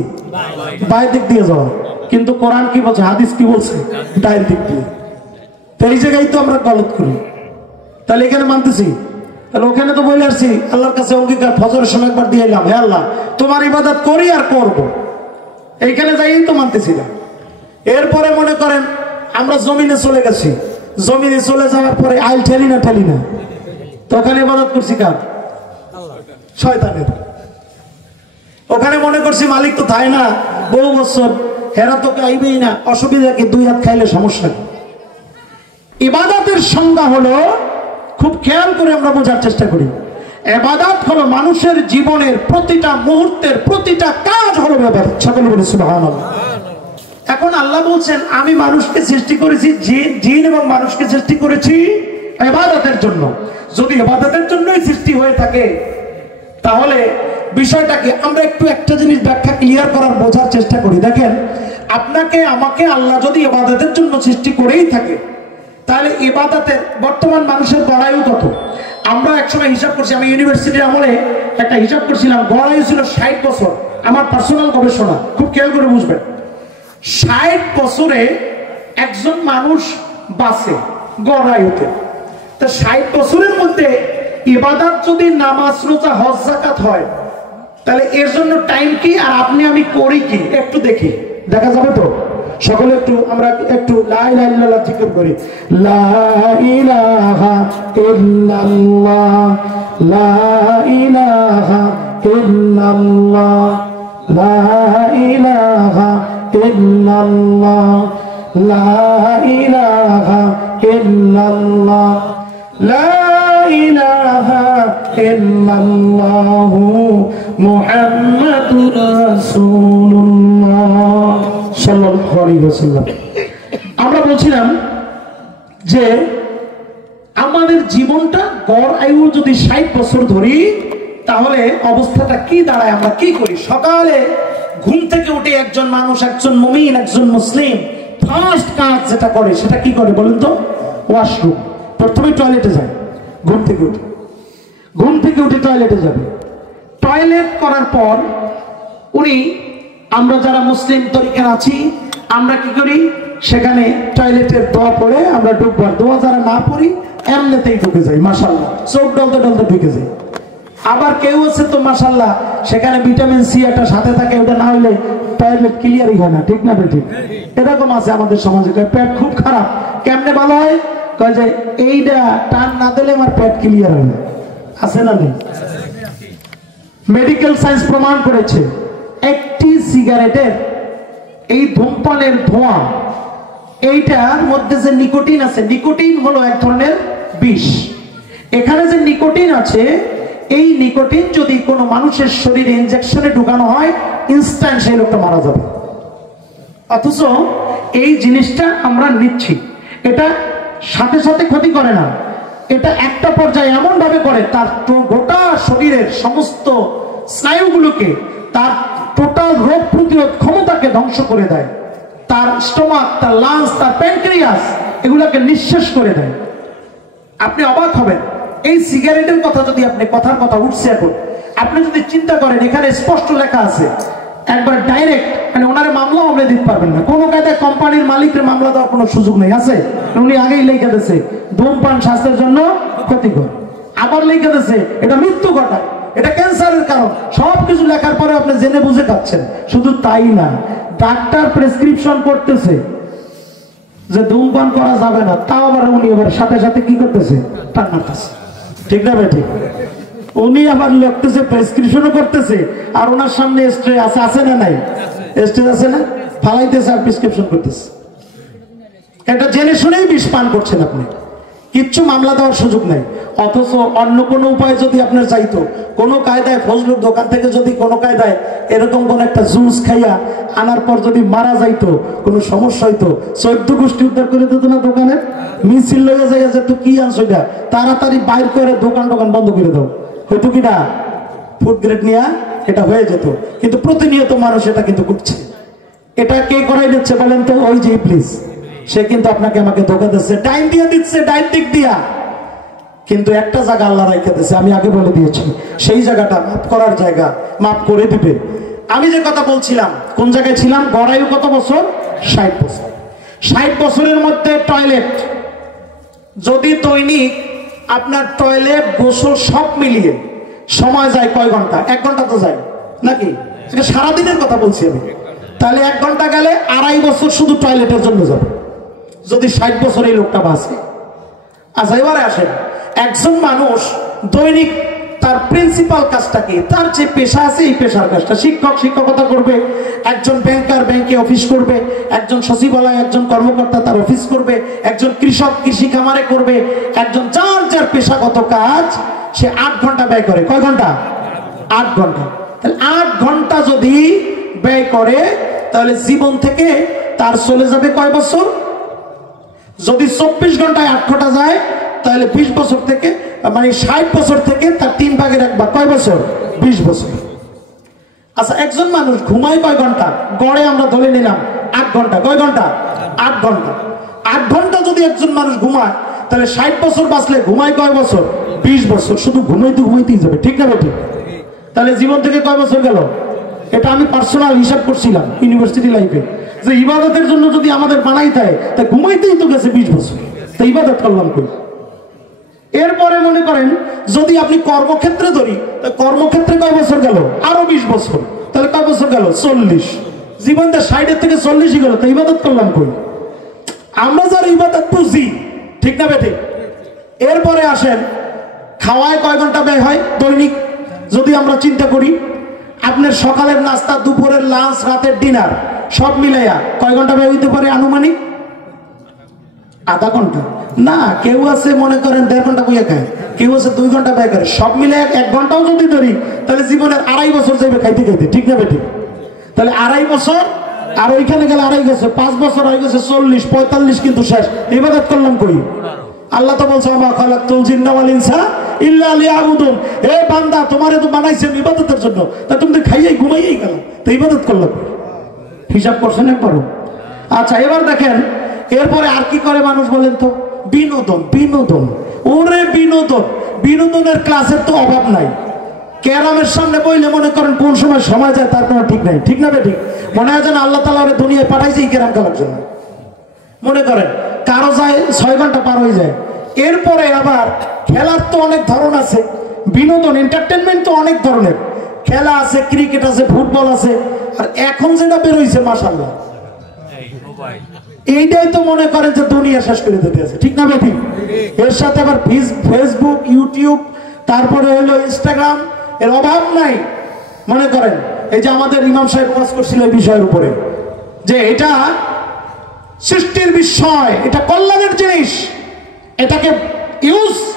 বাই দিক দিয়ে যাওয়া। কিন্তু কোরআন কি বলছে, হাদিস কি বলছে? ডাইন দিক দিয়ে। তো এই জায়গায় তো আমরা গলত করি, তাহলে এখানে মানতেছি? তাহলে ওখানে তো বলে আসছি আল্লাহর কাছে অঙ্গীকার, ফজরের সময় একবার দিয়ে এলাম, হে আল্লাহ তোমার ইবাদত করি আর করব, এইখানে যাই তো মানতেছি না। এরপরে মনে করেন আমরা জমিনে চলে গেছি, জমিনে চলে যাওয়ার পরে আইল ঠেলি না, তো ওখানে ইবাদত করছি কার? শয়তানের। ওখানে মনে করছি মালিক তো থাই না, বহু বছর হেরা তোকে আইবেই না, অসুবিধা কি? 2 হাত খাইলে সমস্যা। ইবাদতের সংজ্ঞা হলো, খুব খেয়াল করে আমরা বোঝার চেষ্টা করি, ইবাদত হলো মানুষের জীবনের প্রতিটা মুহূর্তের প্রতিটা কাজ হলো ইবাদত। সকলে বলি সুবহানাল্লাহ। এখন আল্লাহ বলছেন আমি মানুষকে সৃষ্টি করেছি, জিন এবং মানুষকে সৃষ্টি করেছি ইবাদতের জন্য। যদি ইবাদতের জন্যই সৃষ্টি হয়ে থাকে তাহলে বিষয়টা কি? আমরা একটু একটা জিনিস ব্যাখ্যা ক্লিয়ার করার, বোঝার চেষ্টা করি। দেখেন, আপনাকে আমাকে আল্লাহ যদি ইবাদতের জন্য সৃষ্টি করেই থাকে, তাহলে ইবাদতের বর্তমান মানুষের গড়ায়ু কত? আমরা একসময় হিসাব করছি, আমি ইউনিভার্সিটির আমলে একটা হিসাব করছিলাম, গড়ায়ু ছিল 60 বছর। আমার পার্সোনাল গবেষণা, খুব খেয়াল করে বুঝবেন। 60 বছরে একজন মানুষ বাঁচে গড়ায়ুতে। তো 60 বছরের মধ্যে ইবাদত যদি নামাজ, রোজা, হজ, যাকাত হয়, তাহলে এর জন্য টাইম কি আর আপনি আমি করি কি একটু দেখি, দেখা যাবে তো? সকলে একটু আমরা একটু লা ইলাহা ইল্লাল্লাহ জিকির করি। লা ইলাহা ইল্লাল্লাহ, লা ইলাহা ইল্লাল্লাহ, লা ইলাহা ইল্লাল্লাহ, লা ইলাহা ইল্লাল্লাহ, লা ইলাহা ইল্লাল্লাহু মুহাম্মাদুর রাসূলুল্লাহ সাল্লাল্লাহু আলাইহি ওয়াসাল্লাম। আমরা বলছিলাম যে আমাদের জীবনটা গড় আয়ু যদি 60 বছর ধরি, তাহলে অবস্থাটা কি দাঁড়ায়? আমরা কি করি? সকালে ঘুম থেকে উঠে একজন মানুষ, একজন মুমিন, একজন মুসলিম ফার্স্ট কাজ যেটা করে সেটা কি করে বলেন তো? ওয়াশরুম। প্রথমে টয়লেটে যায়। ঘুম থেকে উঠে টয়লেটে যাবে। টয়লেট করার পর উনি, আমরা যারা মুসলিম তরিকার আছি, আমরা কি করি? সেখানে টয়লেটের দোয়া পড়ে আমরা ঢুকবার, দোয়া যারা না পড়ি এমনিতেই ঢুকে যাই, মাশাআল্লাহ, চোখ ডলতে ঢুকে যাই। আবার কেউ আছে তো মাশাআল্লাহ সেখানে ভিটামিন সি একটা সাথে থাকে, ওটা না হলে টয়লেট ক্লিয়ারই হয় না, ঠিক না ঠিক? এরকম আছে আমাদের সমাজে। পেট খুব খারাপ, কেমনে ভালো হয়? কয় যে এইটা টান না দিলে আমার পেট ক্লিয়ার হয় না। আছে না নেই? মেডিকেল সায়েন্স প্রমাণ করেছে একটি সিগারেটের এই ধূমপানের ধোঁয়া, এইটার মধ্যে যে নিকোটিন আছে, নিকোটিন হলো এক ধরনের বিষ। এখানে যে নিকোটিন আছে, এই নিকোটিন যদি কোনো মানুষের শরীরে ইনজেকশনে ঢুকানো হয়, ইনস্ট্যান্ট সেই লোকটা মারা যাবে। অথচ এই জিনিসটা আমরা নিচ্ছি, এটা সাথে সাথে ক্ষতি করে না, এটা একটা পর্যায়ে এমন ভাবে করে তার গোটা শরীরের সমস্ত স্নায়ুগুলোকে, তার টোটাল রোগ প্রতিরোধ ক্ষমতাকে ধ্বংস করে দেয়, তার স্টোমাক, তার লাংস, তার প্যানক্রিয়াস এগুলোকে নিঃশেষ করে দেয়। আপনি অবাক হবেন, এই সিগারেটের কথা যদি আপনি কথার কথা উঠছে এখন, আপনি যদি চিন্তা করেন এখানে স্পষ্ট লেখা আছে একবার ডাইরেক্ট, মানে ওনারে মামলা আপনি দিতে পারবেন না, কোনো কায়দায় কোম্পানির মালিকের মামলা দেওয়ার কোনো সুযোগ নেই, আছে উনি আগেই লিখে দিয়েছে ধূমপান স্বাস্থ্যের জন্য ক্ষতিকর, আবার লিখে দিয়েছে এটা মৃত্যু ঘটায়, এটা ক্যান্সারের কারণ, সবকিছু লেখার পরে আপনি জেনে বুঝে খাচ্ছেন। শুধু তাই না, ডাক্তার প্রেসক্রিপশন করতেছে যে ধূমপান করা যাবে না, তাও আবার উনি আবার সাথে সাথে কি করতেছে, টান মারতেছে, ঠিক না ভাই? ঠিক, উনি আবার লিখতেছে, প্রেসক্রিপশনও করতেছে, আর ওনার সামনে স্ট্রে আছে না নাই, স্ট্রে আছে না, ফালাইতেছে আর প্রেসক্রিপশন করতেছে। এটা জেনে শুনেই বিষ পান করছেন আপনি, কিচ্ছু মামলা দেওয়ার সুযোগ নাই। অথচ অন্য কোনো উপায় যদি আপনার চাইতো, কোনো কায়দায় ফজলুর দোকান থেকে যদি কোনো কায়দায় এরকম কোন একটা জুস খাইয়া আনার পর যদি মারা যাইতো, কোনো সমস্যা হইতো, 14 গোষ্ঠী উদ্ধার করে দিত না দোকানে, মিছিল লেগে যায় যে তুই কি আনছো এটা, তাড়াতাড়ি বাইর করে দোকান বন্ধ করে দাও, হয়তো কিনা ফুড গ্রেড নিয়ে এটা হয়ে যেত। কিন্তু প্রতিনিয়ত মানুষ এটা কিন্তু করছে। এটা কে করাই দিচ্ছে বলেন তো? ওই যে প্লিজ, সে কিন্তু আপনাকে আমাকে ধোকা দিচ্ছে, ডাইন দিয়ে দিচ্ছে, ডাইন দিক দিয়া। কিন্তু একটা জায়গা আল্লাহ রাইখে দিচ্ছে, আমি আগে বলে দিয়েছি, সেই জায়গাটা মাফ করার জায়গা, মাফ করে দিবে। আমি যে কথা বলছিলাম, কোন জায়গায় ছিলাম, গড়ায়ু কত বছর? 60 বছর। 60 বছরের মধ্যে টয়লেট, যদি দৈনিক আপনার টয়লেট গোসল সব মিলিয়ে সময় যায় কয় ঘন্টা? 1 ঘন্টা তো যায় নাকি? সারাদিনের কথা বলছি আমি। তাহলে 1 ঘন্টা গেলে 2.5 বছর শুধু টয়লেটের জন্য যাবে, যদি 60 বছর এই লোকটা বাঁচে। আচ্ছা, এবারে আসেন, একজন মানুষ দৈনিক তার প্রিন্সিপাল কাজটা কি? তার যে পেশা আছে এই পেশার কাজটা, শিক্ষক শিক্ষকতা করবে, একজন ব্যাংকার ব্যাংকে অফিস করবে, একজন সচিবালয় একজন কর্মকর্তা তার অফিস করবে, একজন কৃষক কৃষি খামারে করবে, একজন যার যার পেশাগত কাজ সে 8 ঘন্টা ব্যয় করে। কয় ঘন্টা? 8 ঘন্টা। তাহলে 8 ঘন্টা যদি ব্যয় করে, তাহলে জীবন থেকে তার চলে যাবে কয় বছর? যদি 24 ঘন্টায় 8 ঘন্টা যায়, তাহলে 20 বছর থেকে, মানে 60 বছর থেকে তার 3 ভাগের 1 ভাগ কয় বছর? 20 বছর। আচ্ছা, একজন মানুষ ঘুমায় কয় ঘন্টা? গড়ে আমরা ধরে নিলাম 8 ঘন্টা। কয় ঘন্টা? 8 ঘন্টা। 8 ঘন্টা যদি একজন মানুষ ঘুমায়, তাহলে 60 বছর বাঁচলে ঘুমায় কয় বছর? 20 বছর। শুধু ঘুমাইতেই যাবে, ঠিক না বেঠিক? তাহলে জীবন থেকে কয় বছর গেল? এটা আমি পার্সোনাল হিসাব করছিলাম ইউনিভার্সিটি লাইফে, যে ইবাদতের জন্য যদি আমাদের বানাই দেয়, তা ঘুমাইতেই তো গেছে 20 বছর, তা ইবাদত করলাম কই? এরপরে মনে করেন যদি আপনি কর্মক্ষেত্রে ধরি, তা কর্মক্ষেত্রে কয় বছর গেল? আরো 20 বছর। তাহলে কয় বছর গেল? 40। জীবনটা 60 থেকে 40 গেল, তা ইবাদত করলাম কই? আমরা যারা ইবাদত বুঝি, ঠিক না বেঠিক? এরপরে আসেন, খাওয়ায় কয় ঘন্টা ব্যয় হয় দৈনিক? যদি আমরা চিন্তা করি, আপনার সকালের নাস্তা, দুপুরের লাঞ্চ, রাতের ডিনার সব মিলাইয়া কয় ঘন্টা ব্যয় হইতে পারে আনুমানিক? আধা ঘন্টা না, কেউ আছে মনে করেন 1.5 ঘন্টা বইয়া খায়, কেউ আছে 2 ঘন্টা ব্যয় করে, সব মিলে 1 ঘন্টাও যদি ধরি, তাহলে জীবনের 2.5 বছর যাবে খাইতে খাইতে, ঠিক না বেঠিক? তাহলে 2.5 বছর, আর ওইখানে গেলে 2.5 গেছে, 5 বছর হয়ে গেছে 40, 45 কিন্তু শেষ। ইবাদত করলাম কই? আল্লাহ তো বলছে, মা খালাকতুল জিন্না ওয়াল ইনসা ইল্লা লিয়াবুদুন। এ বান্দা, তোমারে তো বানাইছেন ইবাদতের জন্য, তা তুমি তো খাইয়াই ঘুমাইয়াই গেল, তো ইবাদত করলাম। হিসাব করছেন একবারও? আচ্ছা, এবার দেখেন এরপরে আর কি করে মানুষ বলেন তো? বিনোদন। বিনোদন, ওরে বিনোদন, বিনোদনের ক্লাসের তো অভাব নাই। ক্যারামের সামনে বইলে মনে করেন কোন সময় যায় তার কোনো ঠিক নাই, ঠিক না বেঠিক? মনে হয় যেন আল্লাহ তাআলা দুনিয়ায় পাঠাইছে এই ক্যারাম খেলার জন্য। মনে করেন কারো যায় 6 ঘন্টা পার হয়ে যায়। এরপরে আবার খেলার তো অনেক ধরন আছে, বিনোদন এন্টারটেনমেন্ট তো অনেক ধরনের খেলা আছে, ক্রিকেট আছে, ফুটবল আছে, আর এখন যেটা বের হইছে মাশাআল্লাহ, এইটাই তো মনে করেন যে দুনিয়া শেষ করে দিতে আছে, ঠিক না বেঠিক? এর সাথে আবার ফেসবুক, ইউটিউব, তারপরে হলো ইনস্টাগ্রাম, এর অভাব নাই। মনে করেন এই যে আমাদের ইমাম সাহেব ওয়াজ করছিল এই বিষয়ের উপরে, যে এটা সৃষ্টির বিষয়, এটা কল্যাণের জিনিস, এটাকে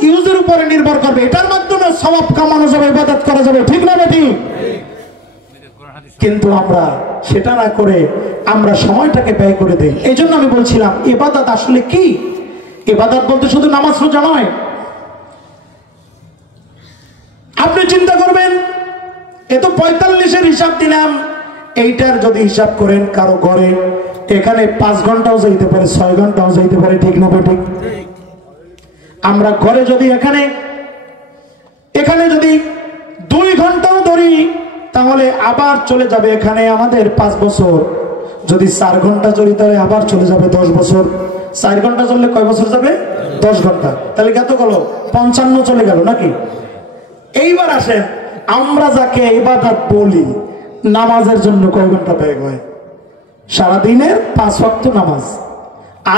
ইউজের উপরে নির্ভর করবে, এটার মাধ্যমে সওয়াব কামানো যাবে, ইবাদত করা যাবে, ঠিক না বেঠিক? কিন্তু আমরা সেটা না করে আমরা সময়টাকে ব্যয় করে দেই। এই জন্য আমি বলছিলাম ইবাদত আসলে কি? ইবাদত বলতে শুধু নামাজ রোজা নয়। আপনি চিন্তা করবেন, এ তো 45-এর হিসাব দিলাম, এইটার যদি হিসাব করেন কারো ঘরে এখানে 5 ঘন্টাও যাইতে পারে, 6 ঘন্টাও যাইতে পারে, ঠিক না ঠিক? আমরা ঘরে যদি এখানে যদি 2 ঘন্টাও ধরি তাহলে আবার চলে যাবে এখানে আমাদের 5 বছর। যদি 4 ঘন্টা চলি তাহলে আবার চলে যাবে 10 বছর। 4 ঘন্টা চললে কয় বছর যাবে? 10 ঘন্টা। তাহলে কত গেল? 55 চলে গেল নাকি? এইবার আসেন, আমরা যাকে ইবাদত বলি, নামাজের জন্য কয় ঘন্টা ব্যয় হয়? সারাদিনের 5 ওয়াক্ত নামাজ,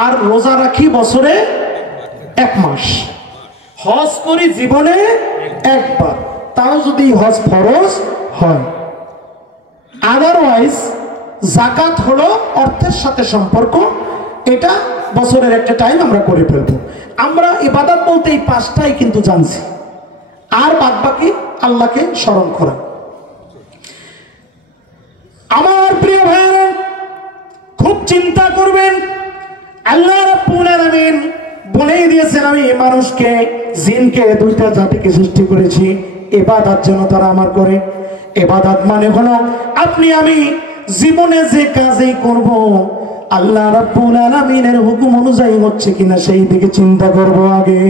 আর রোজা রাখি বছরে 1 মাস, হজ করি জীবনে একবার, তাও যদি হজ ফরজ হয়। আদারওয়াইজ যাকাত হলো অর্থের সাথে সম্পর্ক, এটা বছরের একটা টাইম আমরা করে ফেলবো। আমরা ইবাদত বলতে এই 5টাই কিন্তু জানছি, আর বাদ বাকি আল্লাহকে স্মরণ করা। আমার প্রিয় ভাইরা, খুব চিন্তা করবেন। আল্লাহ রাব্বুল আলামিন বলেই দিয়েছেন, আমি মানুষকে জিনকে 2টা জাতিকে সৃষ্টি করেছি ইবাদত যেন তারা আমার করে। ইবাদত মানে হলো আপনি আমি জীবনে যে কাজই করব আল্লাহ রাব্বুল আলামিনের হুকুম অনুযায়ী হচ্ছে কিনা সেই দিকে চিন্তা করব আগে।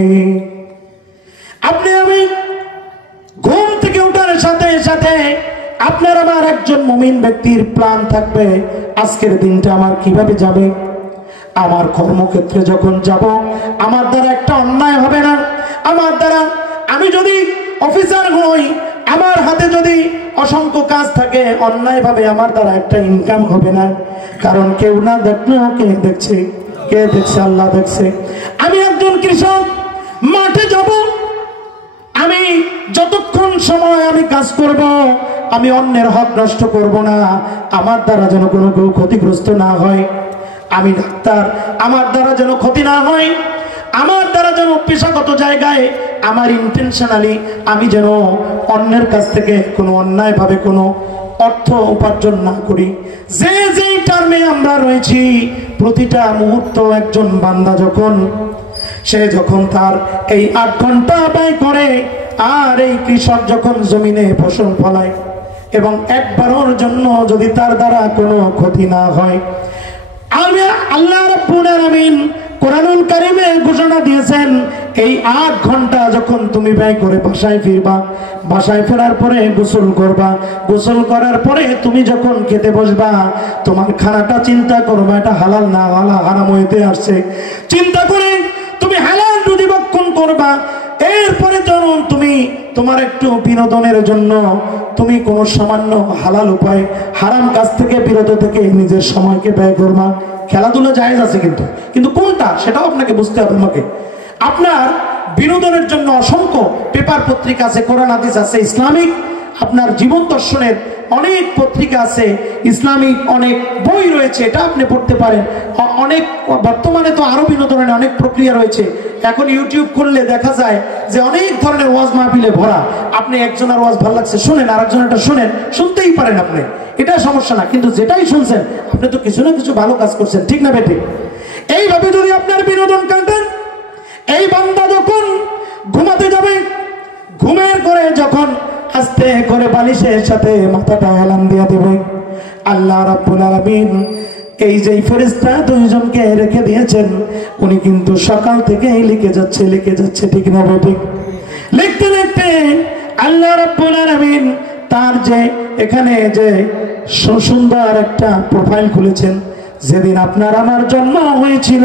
আপনি আমি ঘুম থেকে ওঠার সাথে সাথে আপনার আমার একজন মুমিন ব্যক্তির প্ল্যান থাকবে, আজকের দিনটা আমার কিভাবে যাবে। আমার কর্মক্ষেত্রে যখন যাব, আমার দ্বারা একটা অন্যায় হবে না। আমার দ্বারা, আমি যদি অফিসার হই, আমার হাতে যদি অসংখ্য কাজ থাকে, অন্যায় ভাবে আমার দ্বারা একটা ইনকাম হবে না। কারণ কেউ না দেখলেও কে দেখছে? কে দেখছে? আল্লাহ দেখছে। আমি একজন কৃষক, মাঠে যাব, আমি যতক্ষণ সময় আমি কাজ করব, আমি অন্যের হক নষ্ট করব না, আমার দ্বারা যেন কোনো কেউ ক্ষতিগ্রস্ত না হয়। আমি ডাক্তার, আমার দ্বারা যেন ক্ষতি না হয়। আমার দ্বারা যেন পেশাগত জায়গায় আমার ইন্টেনশনালি আমি যেন অন্যের কাছ থেকে কোনো অন্যায় ভাবে কোনো অর্থ উপার্জন না করি। যে যেই টার্মে আমরা রয়েছি, প্রতিটা মুহূর্ত একজন বান্দা যখন তার এই 8 ঘন্টা ব্যয় করে, আর এই কৃষক যখন জমিনে ফসল ফলায়, এবং একবারের জন্য যদি তার দ্বারা কোনো ক্ষতি না হয়, আল্লাহ রাব্বুল আলামিন কোরআনুল কারীমে ঘোষণা দিয়েছেন, এই 8 ঘন্টা যখন তুমি ব্যয় করে বাসায় ফিরবা, বাসায় ফেরার পরে গোসল করবা, গোসল করার পরে তুমি যখন খেতে বসবা, তোমার খানাটা চিন্তা করবা এটা হালাল না হারাম হইতে আসছে। চিন্তা করে তুমি হালাল রুজি ভক্ষণ করবা। এরপরে যখন তুমি তোমার একটু বিনোদনের জন্য তুমি কোনো সামান্য হালাল উপায় হারাম কাজ থেকে বিরত থেকে নিজের সময়কে ব্যয় করবা। খেলাধুলা জায়েজ আছে, কিন্তু কোনটা সেটাও আপনাকে বুঝতে হবে। আমাকে আপনার বিনোদনের জন্য অসংখ্য পেপার পত্রিকা আছে, কোরআন হাদিস আছে, ইসলামিক আপনার জীবন দর্শনের অনেক পত্রিকা আছে, ইসলামিক অনেক বই রয়েছে, এটা আপনি পড়তে পারেন। অনেক বর্তমানে তো আরো বিনোদনের অনেক প্রক্রিয়া রয়েছে। এখন ইউটিউব করলে দেখা যায় যে অনেক ধরনের ওয়াজ মাহফিলে ভরা। আপনি একজনের ওয়াজ ভালো লাগছে শুনেন, আরেকজনেরটা শুনতেই পারেন আপনি, এটা সমস্যা না। কিন্তু যেটাই শুনছেন আপনি তো কিছু না কিছু ভালো কাজ করছেন, ঠিক না বেটে? এইভাবে যদি আপনার বিনোদন কাটেন, এই বান্দা যখন ঘুমাতে যাবে, ঘুমের করে যখন আস্তে করে বালিশের সাথে মাথাটা হেলান দিয়ে দেবে, আল্লাহ রাব্বুল আলামিন এই যে ফেরেশতা 2 জনকে রেখে দিয়েছেন, উনি কিন্তু সকাল থেকেই লিখে যাচ্ছে, ঠিক না বেটে? লিখতে লিখতে আল্লাহ রাব্বুল আলামিন তার যে এখানে যে সুন্দর একটা প্রোফাইল খুলেছেন, যেদিন আপনার আমার জন্ম হয়েছিল,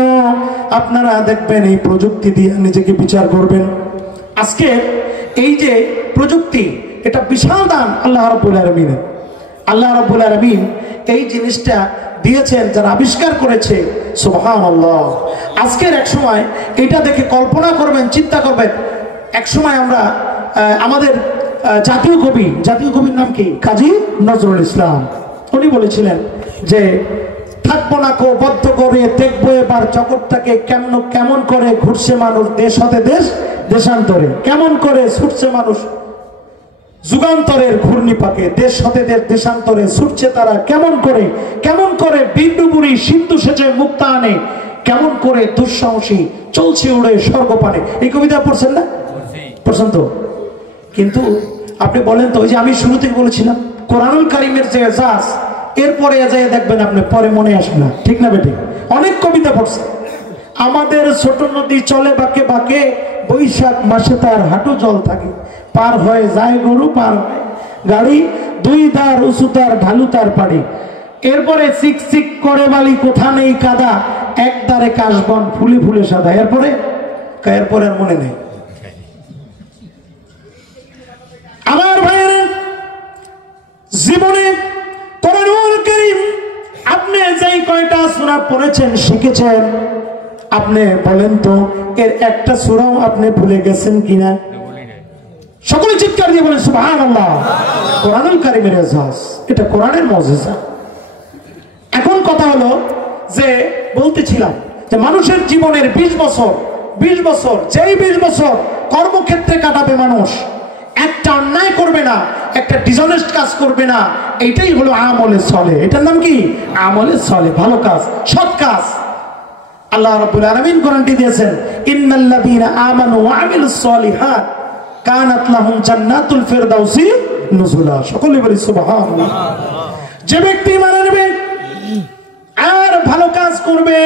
আপনারা দেখবেন এই প্রযুক্তি দিয়ে নিজেকে বিচার করবেন। আজকে এই যে প্রযুক্তি, এটা বিশাল দান আল্লাহ রাব্বুল আলামিনের। আল্লাহ রাব্বুল আলামিন এই জিনিসটা দিয়েছেন যারা আবিষ্কার করেছে, সুবহানাল্লাহ। আজকের এক সময় এটা দেখে কল্পনা করবেন, চিন্তা করবেন, এক সময় আমরা আমাদের জাতীয় কবির নাম কি? কাজী নজরুল ইসলাম। উনি বলেছিলেন যে থাকবো না কো বদ্ধ করে, দেখবো এবার জগৎটাকে কেমন করে ঘুরছে মানুষ, দেশ হতে দেশ দেশান্তরে, কেমন করে ছুটছে মানুষ যুগান্তরের ঘূর্ণিপাকে দেশ হতে দেশান্তরে ছুটছে তারা, কেমন করে বিন্দু বুড়ি সিন্ধু সেচে মুক্তা আনে, কেমন করে দুঃসাহসী চলছে উড়ে স্বর্গপানে। এই কবিতা পড়ছেন না? পড়ছেন তো? কিন্তু আপনি বলেন তো, ওই যে আমি শুরুতেই বলেছিলাম কোরআনুল কারীমের যে এজাজ, এরপরে এজায় দেখবেন আপনি পরে মনে আসে না, ঠিক না বেটি? অনেক কবিতা পড়ছে। আমাদের ছোট নদী চলে বাঁকে বাঁকে, বৈশাখ মাসে তার হাঁটু জল থাকে, পার হয়ে যায় গরু, পার হয় গাড়ি, দুই দার উঁচু তার ঢালু তার পাড়ি, এরপরে চিক চিক করে বালি কোথা নেই কাদা, এক দারে কাশবন ফুলে ফুলে সাদা। এরপরে আর মনে নেই। আমার ভাইয়েরা, জীবনে কোরআনুল কারীম আপনি যেই কয়টা সূরা পড়েছেন শিখেছেন, আপনি বলেন তো এর একটা সূরাও আপনি ভুলে গেছেন কিনা? সকলে চিৎকার দিয়ে বলেন সুবহানাল্লাহ। কোরআনুল কারীমের এজাজ, এটা কোরআনের মুজিজা। এখন কথা হলো যে বলতেছিলাম যে মানুষের জীবনের 20 বছর যেই 20 বছর কর্মক্ষেত্রে কাটাবে মানুষ, একটা অন্যায় করবে না, একটা ডিসঅনেস্ট কাজ করবে না, এইটাই হলো আমলে সলে। এটার নাম কি? আমলে সলে, ভালো কাজ, সৎ কাজ। আল্লাহ রাব্বুল আলামিন গ্যারান্টি দিয়েছেন, ইন্নাল্লাযীনা আমানু ওয়া আমিলুস সলিহাত কানাত লাহুম জান্নাতুল ফিরদাউসি নুজুলা। সকলে বলি সুবহানাল্লাহ। যে ব্যক্তি ঈমান আনবে আর ভালো কাজ করবে,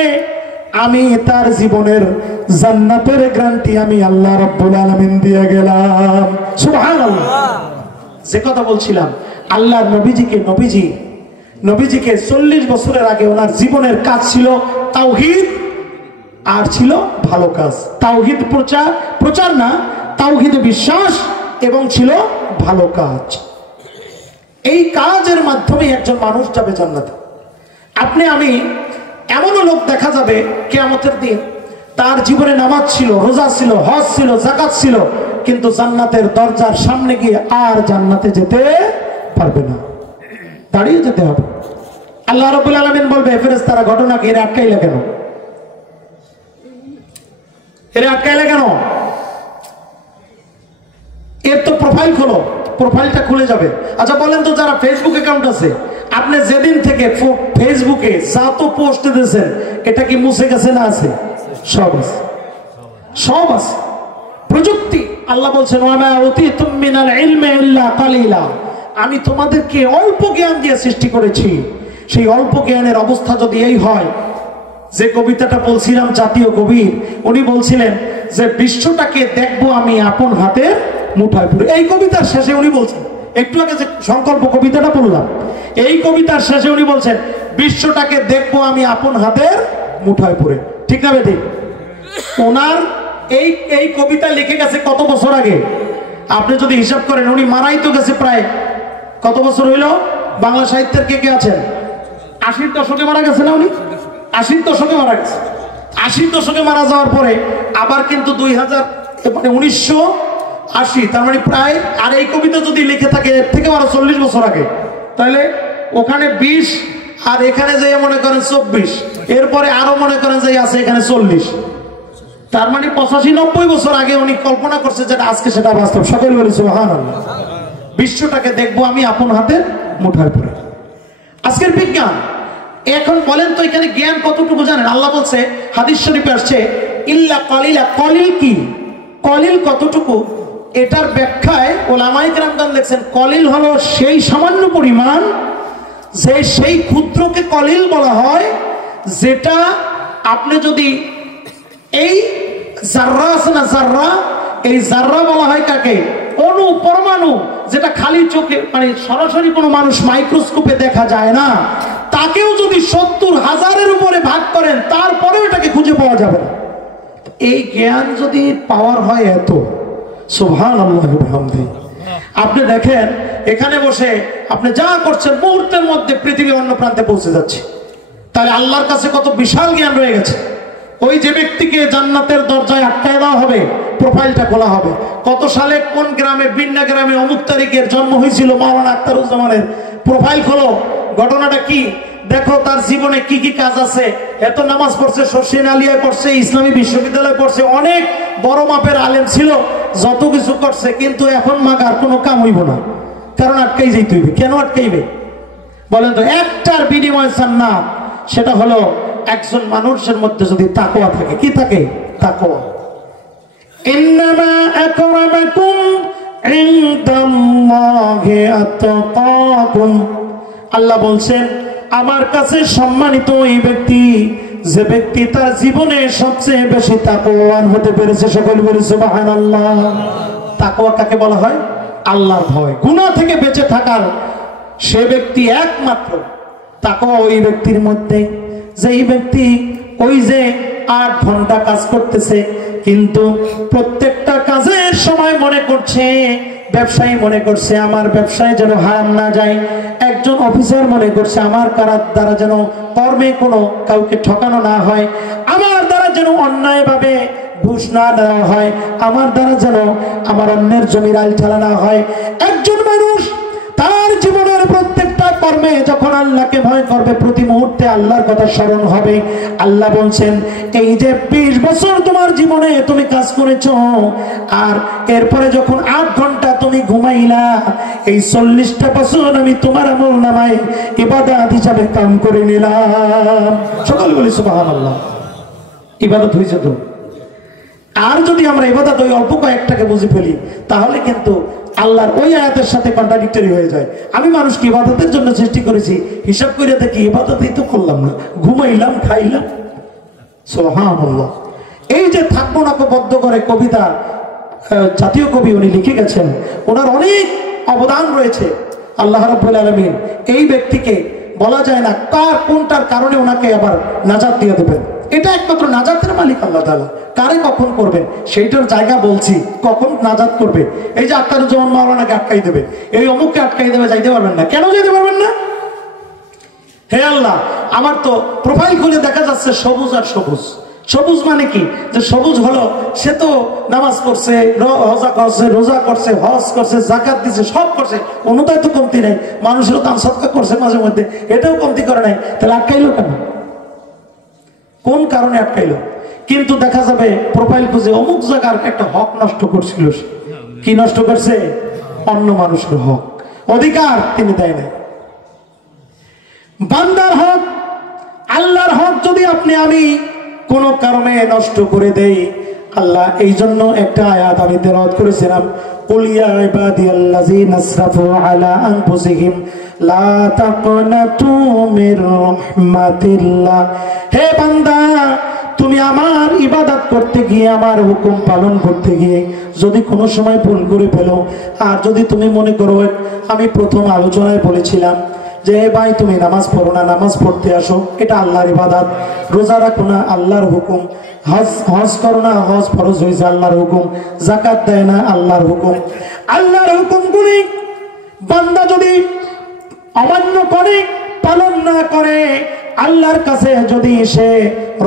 আমি তার জীবনের জান্নাতের গ্যারান্টি আমি আল্লাহ রাব্বুল আলামিন দিয়ে গেলাম। সুবহানাল্লাহ। যে কথা বলছিলাম, আল্লাহর নবীজিকে 40 বছরের আগে ওনার জীবনের কাজ ছিল তাওহীদ আর ছিল ভালো কাজ। তাওহীদ প্রচার না, তাওহীদে বিশ্বাস এবং ছিল ভালো কাজ। এই কাজের মাধ্যমে একজন মানুষ যাবে জান্নাতে। আপনি আমি এমনও লোক দেখা যাবে কিয়ামতের দিন, তার জীবনে নামাজ ছিল, রোজা ছিল, হজ ছিল, যাকাত ছিল, কিন্তু জান্নাতের দরজার সামনে গিয়ে আর জান্নাতে যেতে পারবে না, দাঁড়িয়ে যেতে হবে। আল্লাহ রাব্বুল আলামিন বলবে, ফেরেশতারা ঘটনাকে এর আটকাইলা কেন? এর তো প্রোফাইল খোলো, প্রোফাইলটা খুলে যাবে। আচ্ছা বলেন তো, যারা ফেসবুক অ্যাকাউন্ট আছে, আপনি যেদিন থেকে ফেসবুকে যা তো পোস্ট দিয়েছেন, এটা কি মুছে গেছে না আছে? সব আছে। প্রযুক্তি, আল্লাহ বলছেন ওয়ামা উতিতুম মিনাল ইলমি ইল্লা কালিলা, আমি তোমাদেরকে অল্প জ্ঞান দিয়ে সৃষ্টি করেছি। সেই অল্প জ্ঞানের অবস্থা যদি এই হয়, যে কবিতাটা বলছিলাম জাতীয় কবির, উনি বলছিলেন যে বিশ্বটাকে দেখবো আমি আপন হাতের মুঠায় পুরে। এই কবিতার শেষে উনি বলছেন, একটু আগে যে সংকল্প কবিতাটা বললাম, এই কবিতার শেষে উনি বলছেন বিশ্বটাকে দেখবো আমি আপন হাতের মুঠায় পুরে। ঠিক না বেঠিক? ওনার এই কবিতা লিখে গেছে কত বছর আগে? আপনি যদি হিসাব করেন, উনি মারাই তো গেছে প্রায় কত বছর হইল? বাংলা সাহিত্যের কে আছেন? 80-র দশকে মারা গেছে না উনি? 80-র দশকে মারা গেছে। 80-র দশকে মারা যাওয়ার পরে আবার কিন্তু 1980, তার মানে প্রায়, আর এই কবিতা যদি লিখে থাকে এর থেকে আরো 40 বছর আগে, তাহলে ওখানে 20 আর এখানে যে মনে করেন 24, এরপরে আরো মনে করেন যে আছে এখানে 40, তার মানে 85-90 বছর আগে উনি কল্পনা করছে, যেটা আজকে সেটা বাস্তব। সকলে বলি সুবহানাল্লাহ। বিশ্বটাকে দেখবো আমি আপন হাতের মুঠায় পুরে। আজকের বিজ্ঞান। এখন বলেন তো এখানে জ্ঞান কতটুকু জানেন? আল্লাহ বলছে, হাদিস শরীফে আসছে, ইল্লা কালিলা। কলিল কি? কলিল কতটুকু? এটার ব্যাখ্যায় ওলামায়ে কেরামগণ লিখছেন, কলিল হলো সেই সামান্য পরিমাণ, যে সেই ক্ষুদ্রকে কলিল বলা হয়, যেটা আপনি যদি এই জাররা আছে না, জাররা, এই জাররা বলা হয় কাকে? অণু, পরমাণু, যেটা খালি চোখে মানে সরাসরি কোনো মানুষ মাইক্রোস্কোপে দেখা যায় না, তাকেও যদি 70,000-এর উপরে ভাগ করেন, তারপরেও এটাকে খুঁজে পাওয়া যাবে না। এই জ্ঞান যদি পাওয়ার হয় এত, সুবহানাল্লাহি ওয়া বিহামদিহি। আপনি দেখেন এখানে বসে আপনি যা করছেন, মুহূর্তের মধ্যে পৃথিবীর অন্য প্রান্তে পৌঁছে যাচ্ছে। তাহলে আল্লাহর কাছে কত বিশাল জ্ঞান রয়ে গেছে। ওই যে ব্যক্তিকে জান্নাতের দরজায় আটকায় দেওয়া হবে, প্রোফাইলটা খোলা হবে, কত সালে কোন গ্রামে, বিন্না গ্রামে, অমুক তারিখের জন্ম হয়েছিল মাওলানা আখতারুজ্জামানের, প্রোফাইল খোলো। ঘটনাটা কি? দেখো তার জীবনে কি কি কাজ আছে। এত নামাজ পড়ছে, শর্ষিন আলিয়ায় পড়ছে, ইসলামী বিশ্ববিদ্যালয়ে পড়ছে, অনেক বড় মাপের আলেম ছিল, যত কিছু করছে, কিন্তু এখন মাগ আর কোনো কাম হইব না, কারণ আটকাই যাইতে হইবে। কেন আটকাইবে বলেন তো? একটার বিনিময় চান না, সেটা হলো একজন মানুষের মধ্যে যদি তাকওয়া থাকে। কি থাকে? তাকওয়া। ইন্নামা আকরামাকুম ইনদাল্লাহি আতকাকুম। আল্লাহ বলছেন আমার কাছে সম্মানিত ওই ব্যক্তি যে ব্যক্তি তার জীবনে সবচেয়ে বেশি তাকওয়ান হতে পেরেছে। সকলে বলি সুবহানাল্লাহ। তাকওয়া কাকে বলা হয়? আল্লাহর ভয়, গুনাহ থেকে বেঁচে থাকার সে ব্যক্তি একমাত্র তাকওয়া ওই ব্যক্তির মধ্যে, যেই ব্যক্তি ওই যে 8 ঘন্টা কাজ করতেছে, কিন্তু প্রত্যেকটা কাজের সময় মনে করছে, ব্যবসায়ী মনে করছে আমার ব্যবসায় যেন হারাম না যায়, একজন অফিসার মনে করছে আমার দ্বারা যেন কর্মে কোনো কাউকে ঠকানো না হয়, আমার দ্বারা যেন অন্যায়ভাবে ঘুষ না দেওয়া হয়, আমার দ্বারা যেন আমার অন্যের জমির আইল ঠেলা না হয়। একজন মানুষ তার জীবনের প্রত্যেকটা কর্মে যখন আল্লাহকে ভয় করবে, প্রতি মুহূর্তে আল্লাহর কথা স্মরণ হবে। আল্লাহ বলছেন এই যে 20 বছর তোমার জীবনে তুমি কাজ করেছো, আর এরপরে যখন 8 ঘন্টা তুমি ঘুমাইলা, এই 40টা বছর আমি তোমার আমলনামায় ইবাদত হিসাবে কাম করে নিলাম। সকল বলি সুবহানাল্লাহ। ইবাদত হয়েছে তো। আর যদি আমরা ইবাদত ওই অল্প কয়েকটাকে বুঝে ফেলি, তাহলে কিন্তু আল্লাহর ওই আয়াতের সাথে কন্ট্রাডিক্টরি হয়ে যায়। আমি মানুষকে ইবাদতের জন্য সৃষ্টি করেছি, হিসাব করে দেখি ইবাদতই তো করলাম না, ঘুমাইলাম, খাইলাম। সুবহানাল্লাহ। এই যে থাকবো না বদ্ধ করে কবিতা, জাতীয় কবি উনি লিখে গেছেন, ওনার অনেক অবদান রয়েছে। আল্লাহ রাব্বুল আলামিন এই ব্যক্তিকে বলা যায় না কার কোনটার কারণে ওনাকে আবার নাজাত দিয়ে দেবেন। এটা একমাত্র নাজাতের মালিক আল্লাহ তাআলা। কারে কখন করবেন সেইটার জায়গা বলছি, কখন নাজাত করবে। এই যে আখতারুজ্জামান মাওলানাকে আটকাই দেবে, এই অমুককে আটকাই দেবে, যাইতে পারবেন না। কেন যেতে পারবেন না? হে আল্লাহ, আমার তো প্রোফাইল খুলে দেখা যাচ্ছে সবুজ আর সবুজ। সবুজ মানে কি? যে সবুজ হলো সে তো নামাজ পড়ছে, রোজা করছে, হজ করছে, যাকাত দিছে, সব করছে, কোনোটাই তো কমতি নাই। মানুষেরও দান সৎকার করছে মাঝে মধ্যে, এটাও কমতি করে নাই। তাহলে আটকাইলো কেন? কোন কারণে আটকাইলো? কিন্তু দেখা যাবে প্রোফাইল খুঁজে অমুক জায়গার একটা হক নষ্ট করছিল। কি নষ্ট করছে? অন্য মানুষের হক, অধিকার তিনি দেয় নাই। বান্দার হক, আল্লাহর হক যদি আপনি আমি কোন কারণে নষ্ট করে দেই, আল্লাহ এই জন্য একটা আয়াত আমি তেলাওয়াত করেছিলাম, কুল ইয়া ইবাদিয়াল্লাযীনা আসরাফু আলা আনফুসিহিম লা তাকনাতু মির রাহমাতিল্লাহ। হে বান্দা, তুমি আমার ইবাদত করতে গিয়ে, আমার হুকুম পালন করতে গিয়ে যদি কোনো সময় ভুল করে ফেলো, আর যদি তুমি মনে করো, আমি প্রথম আলোচনায় বলেছিলাম যে ভাই তুমি নামাজ পড়ো না, নামাজ পড়তে আসো, এটা আল্লাহর ইবাদত। রোজা রাখো না, আল্লাহর হুকুম। হজ করো না, হজ ফরজ হয়েছে, আল্লাহর হুকুম। যাকাত দেয় না, আল্লাহর হুকুম। আল্লাহর হুকুমগুলি বান্দা যদি অমান্য করে, পালন না করে, আল্লাহর কাছে যদি সে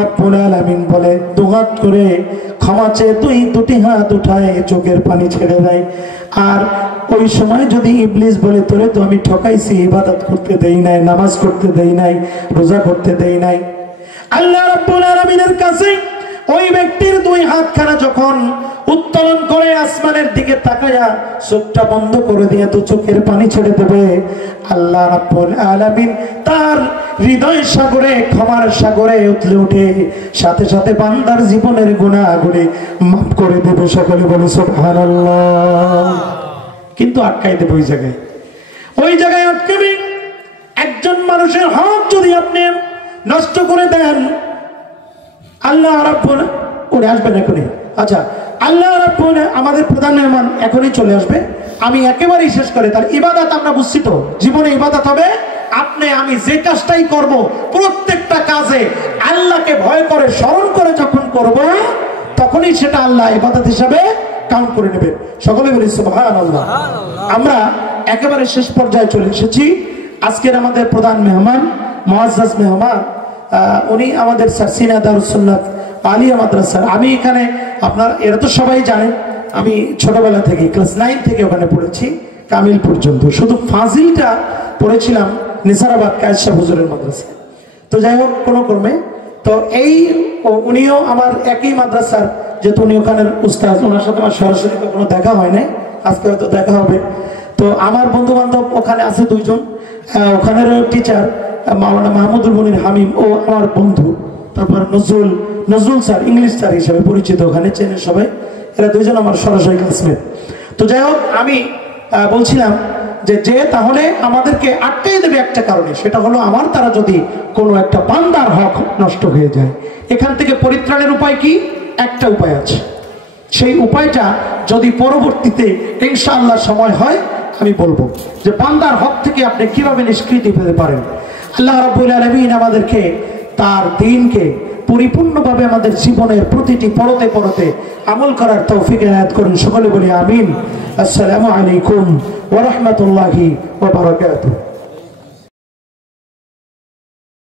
রব্বুল আলামিন বলে দুহাত করে ক্ষমা চেয়ে, তুই দুটি হাত উঠায় চোখের পানি ছেড়ে দেয়, আর ওই সময় যদি ইবলিস বলে তোরে তো আমি ঠকাইছি, ইবাদত করতে দেই নাই, নামাজ করতে দেই নাই, রোজা করতে দেই নাই, আল্লাহ রাব্বুল আলামিনের কাছে ওই ব্যক্তির 2 হাতখানা যখন উত্তোলন করে আসমানের দিকে তাকায়া চোখটা বন্ধ করে দিয়ে তো চোখের পানি ছেড়ে দেবে, আল্লাহ রাব্বুল আলামিন তার হৃদয় সাগরে, ক্ষমার সাগরে উতলে উঠে সাথে সাথে বান্দার জীবনের গুনাহগুলি মাফ করে দেবে। সকলে বলে সুবহানাল্লাহ। কিন্তু আটকাই দেবে ওই জায়গায় আটকাবে। একজন মানুষের হক যদি আপনি নষ্ট করে দেন, আল্লাহ রাব্বুল করে আসবেন এখনই। আচ্ছা, আল্লাহ রাব্বুল আমাদের প্রধান মেহমান এখনই চলে আসবে। আমি একেবারেই শেষ করে, তার ইবাদত আমরা বুঝছি তো, জীবনে ইবাদত হবে আপনি আমি যে কাজটাই করব, প্রত্যেকটা কাজে আল্লাহকে ভয় করে, স্মরণ করে যখন করব, তখনই সেটা আল্লাহ ইবাদত হিসাবে কাউন্ট করে নেবে। সকলে বলি সুবহানাল্লাহ। আমরা একেবারে শেষ পর্যায়ে চলে এসেছি। আজকের আমাদের প্রধান মেহমান, মুআজ্জাজ মেহমান, উনি আমাদের সিনা দারুস সুন্নাত আলিয়া মাদ্রাসার। আমি এখানে, আপনার এরা তো সবাই জানেন, আমি ছোটবেলা থেকে ক্লাস 9 থেকে ওখানে পড়েছি কামিল পর্যন্ত। শুধু ফাজিলটা পড়েছিলাম নিসারাবাদ কায়েদ হুজুরের মাদ্রাসা। তো যাই হোক কোনো কর্মে তো এই উনিও আমার একই মাদ্রাসার, যেহেতু উনি ওখানের উস্তাদ, ওনার সাথে আমার সরাসরি কোনো দেখা হয় নাই, আজকে হয়তো দেখা হবে। তো আমার বন্ধু বান্ধব ওখানে আছে দুইজন, ওখানের টিচার মাওলানা মাহমুদুল মনির হামিম ও আমার বন্ধু, তারপর নজরুল স্যার ইংলিশ স্যার হিসেবে পরিচিত, ওখানে চেনে সবাই, এরা দুইজন আমার সরাসরি ক্লাসমেট। তো যাই হোক আমি বলছিলাম যে তাহলে আমাদেরকে আটকে দেবে একটা কারণে, সেটা হলো আমার দ্বারা যদি কোনো একটা বান্দার হক নষ্ট হয়ে যায়। এখান থেকে পরিত্রাণের উপায় কি? একটা উপায় আছে, সেই উপায়টা যদি পরবর্তীতে ইনশাআল্লাহ সময় হয় আমি বলবো যে বান্দার হক থেকে আপনি কিভাবে নিষ্কৃতি পেতে পারেন। আল্লাহ রাব্বুল আলামিন আমাদেরকে তার দ্বীনকে পরিপূর্ণভাবে আমাদের জীবনের প্রতিটি পরতে পরতে আমল করার তৌফিক এনায়েত করুন। সকলে বলি আমিন। আসসালামু আলাইকুম ওয়া রাহমাতুল্লাহি ওয়া বারাকাতুহু।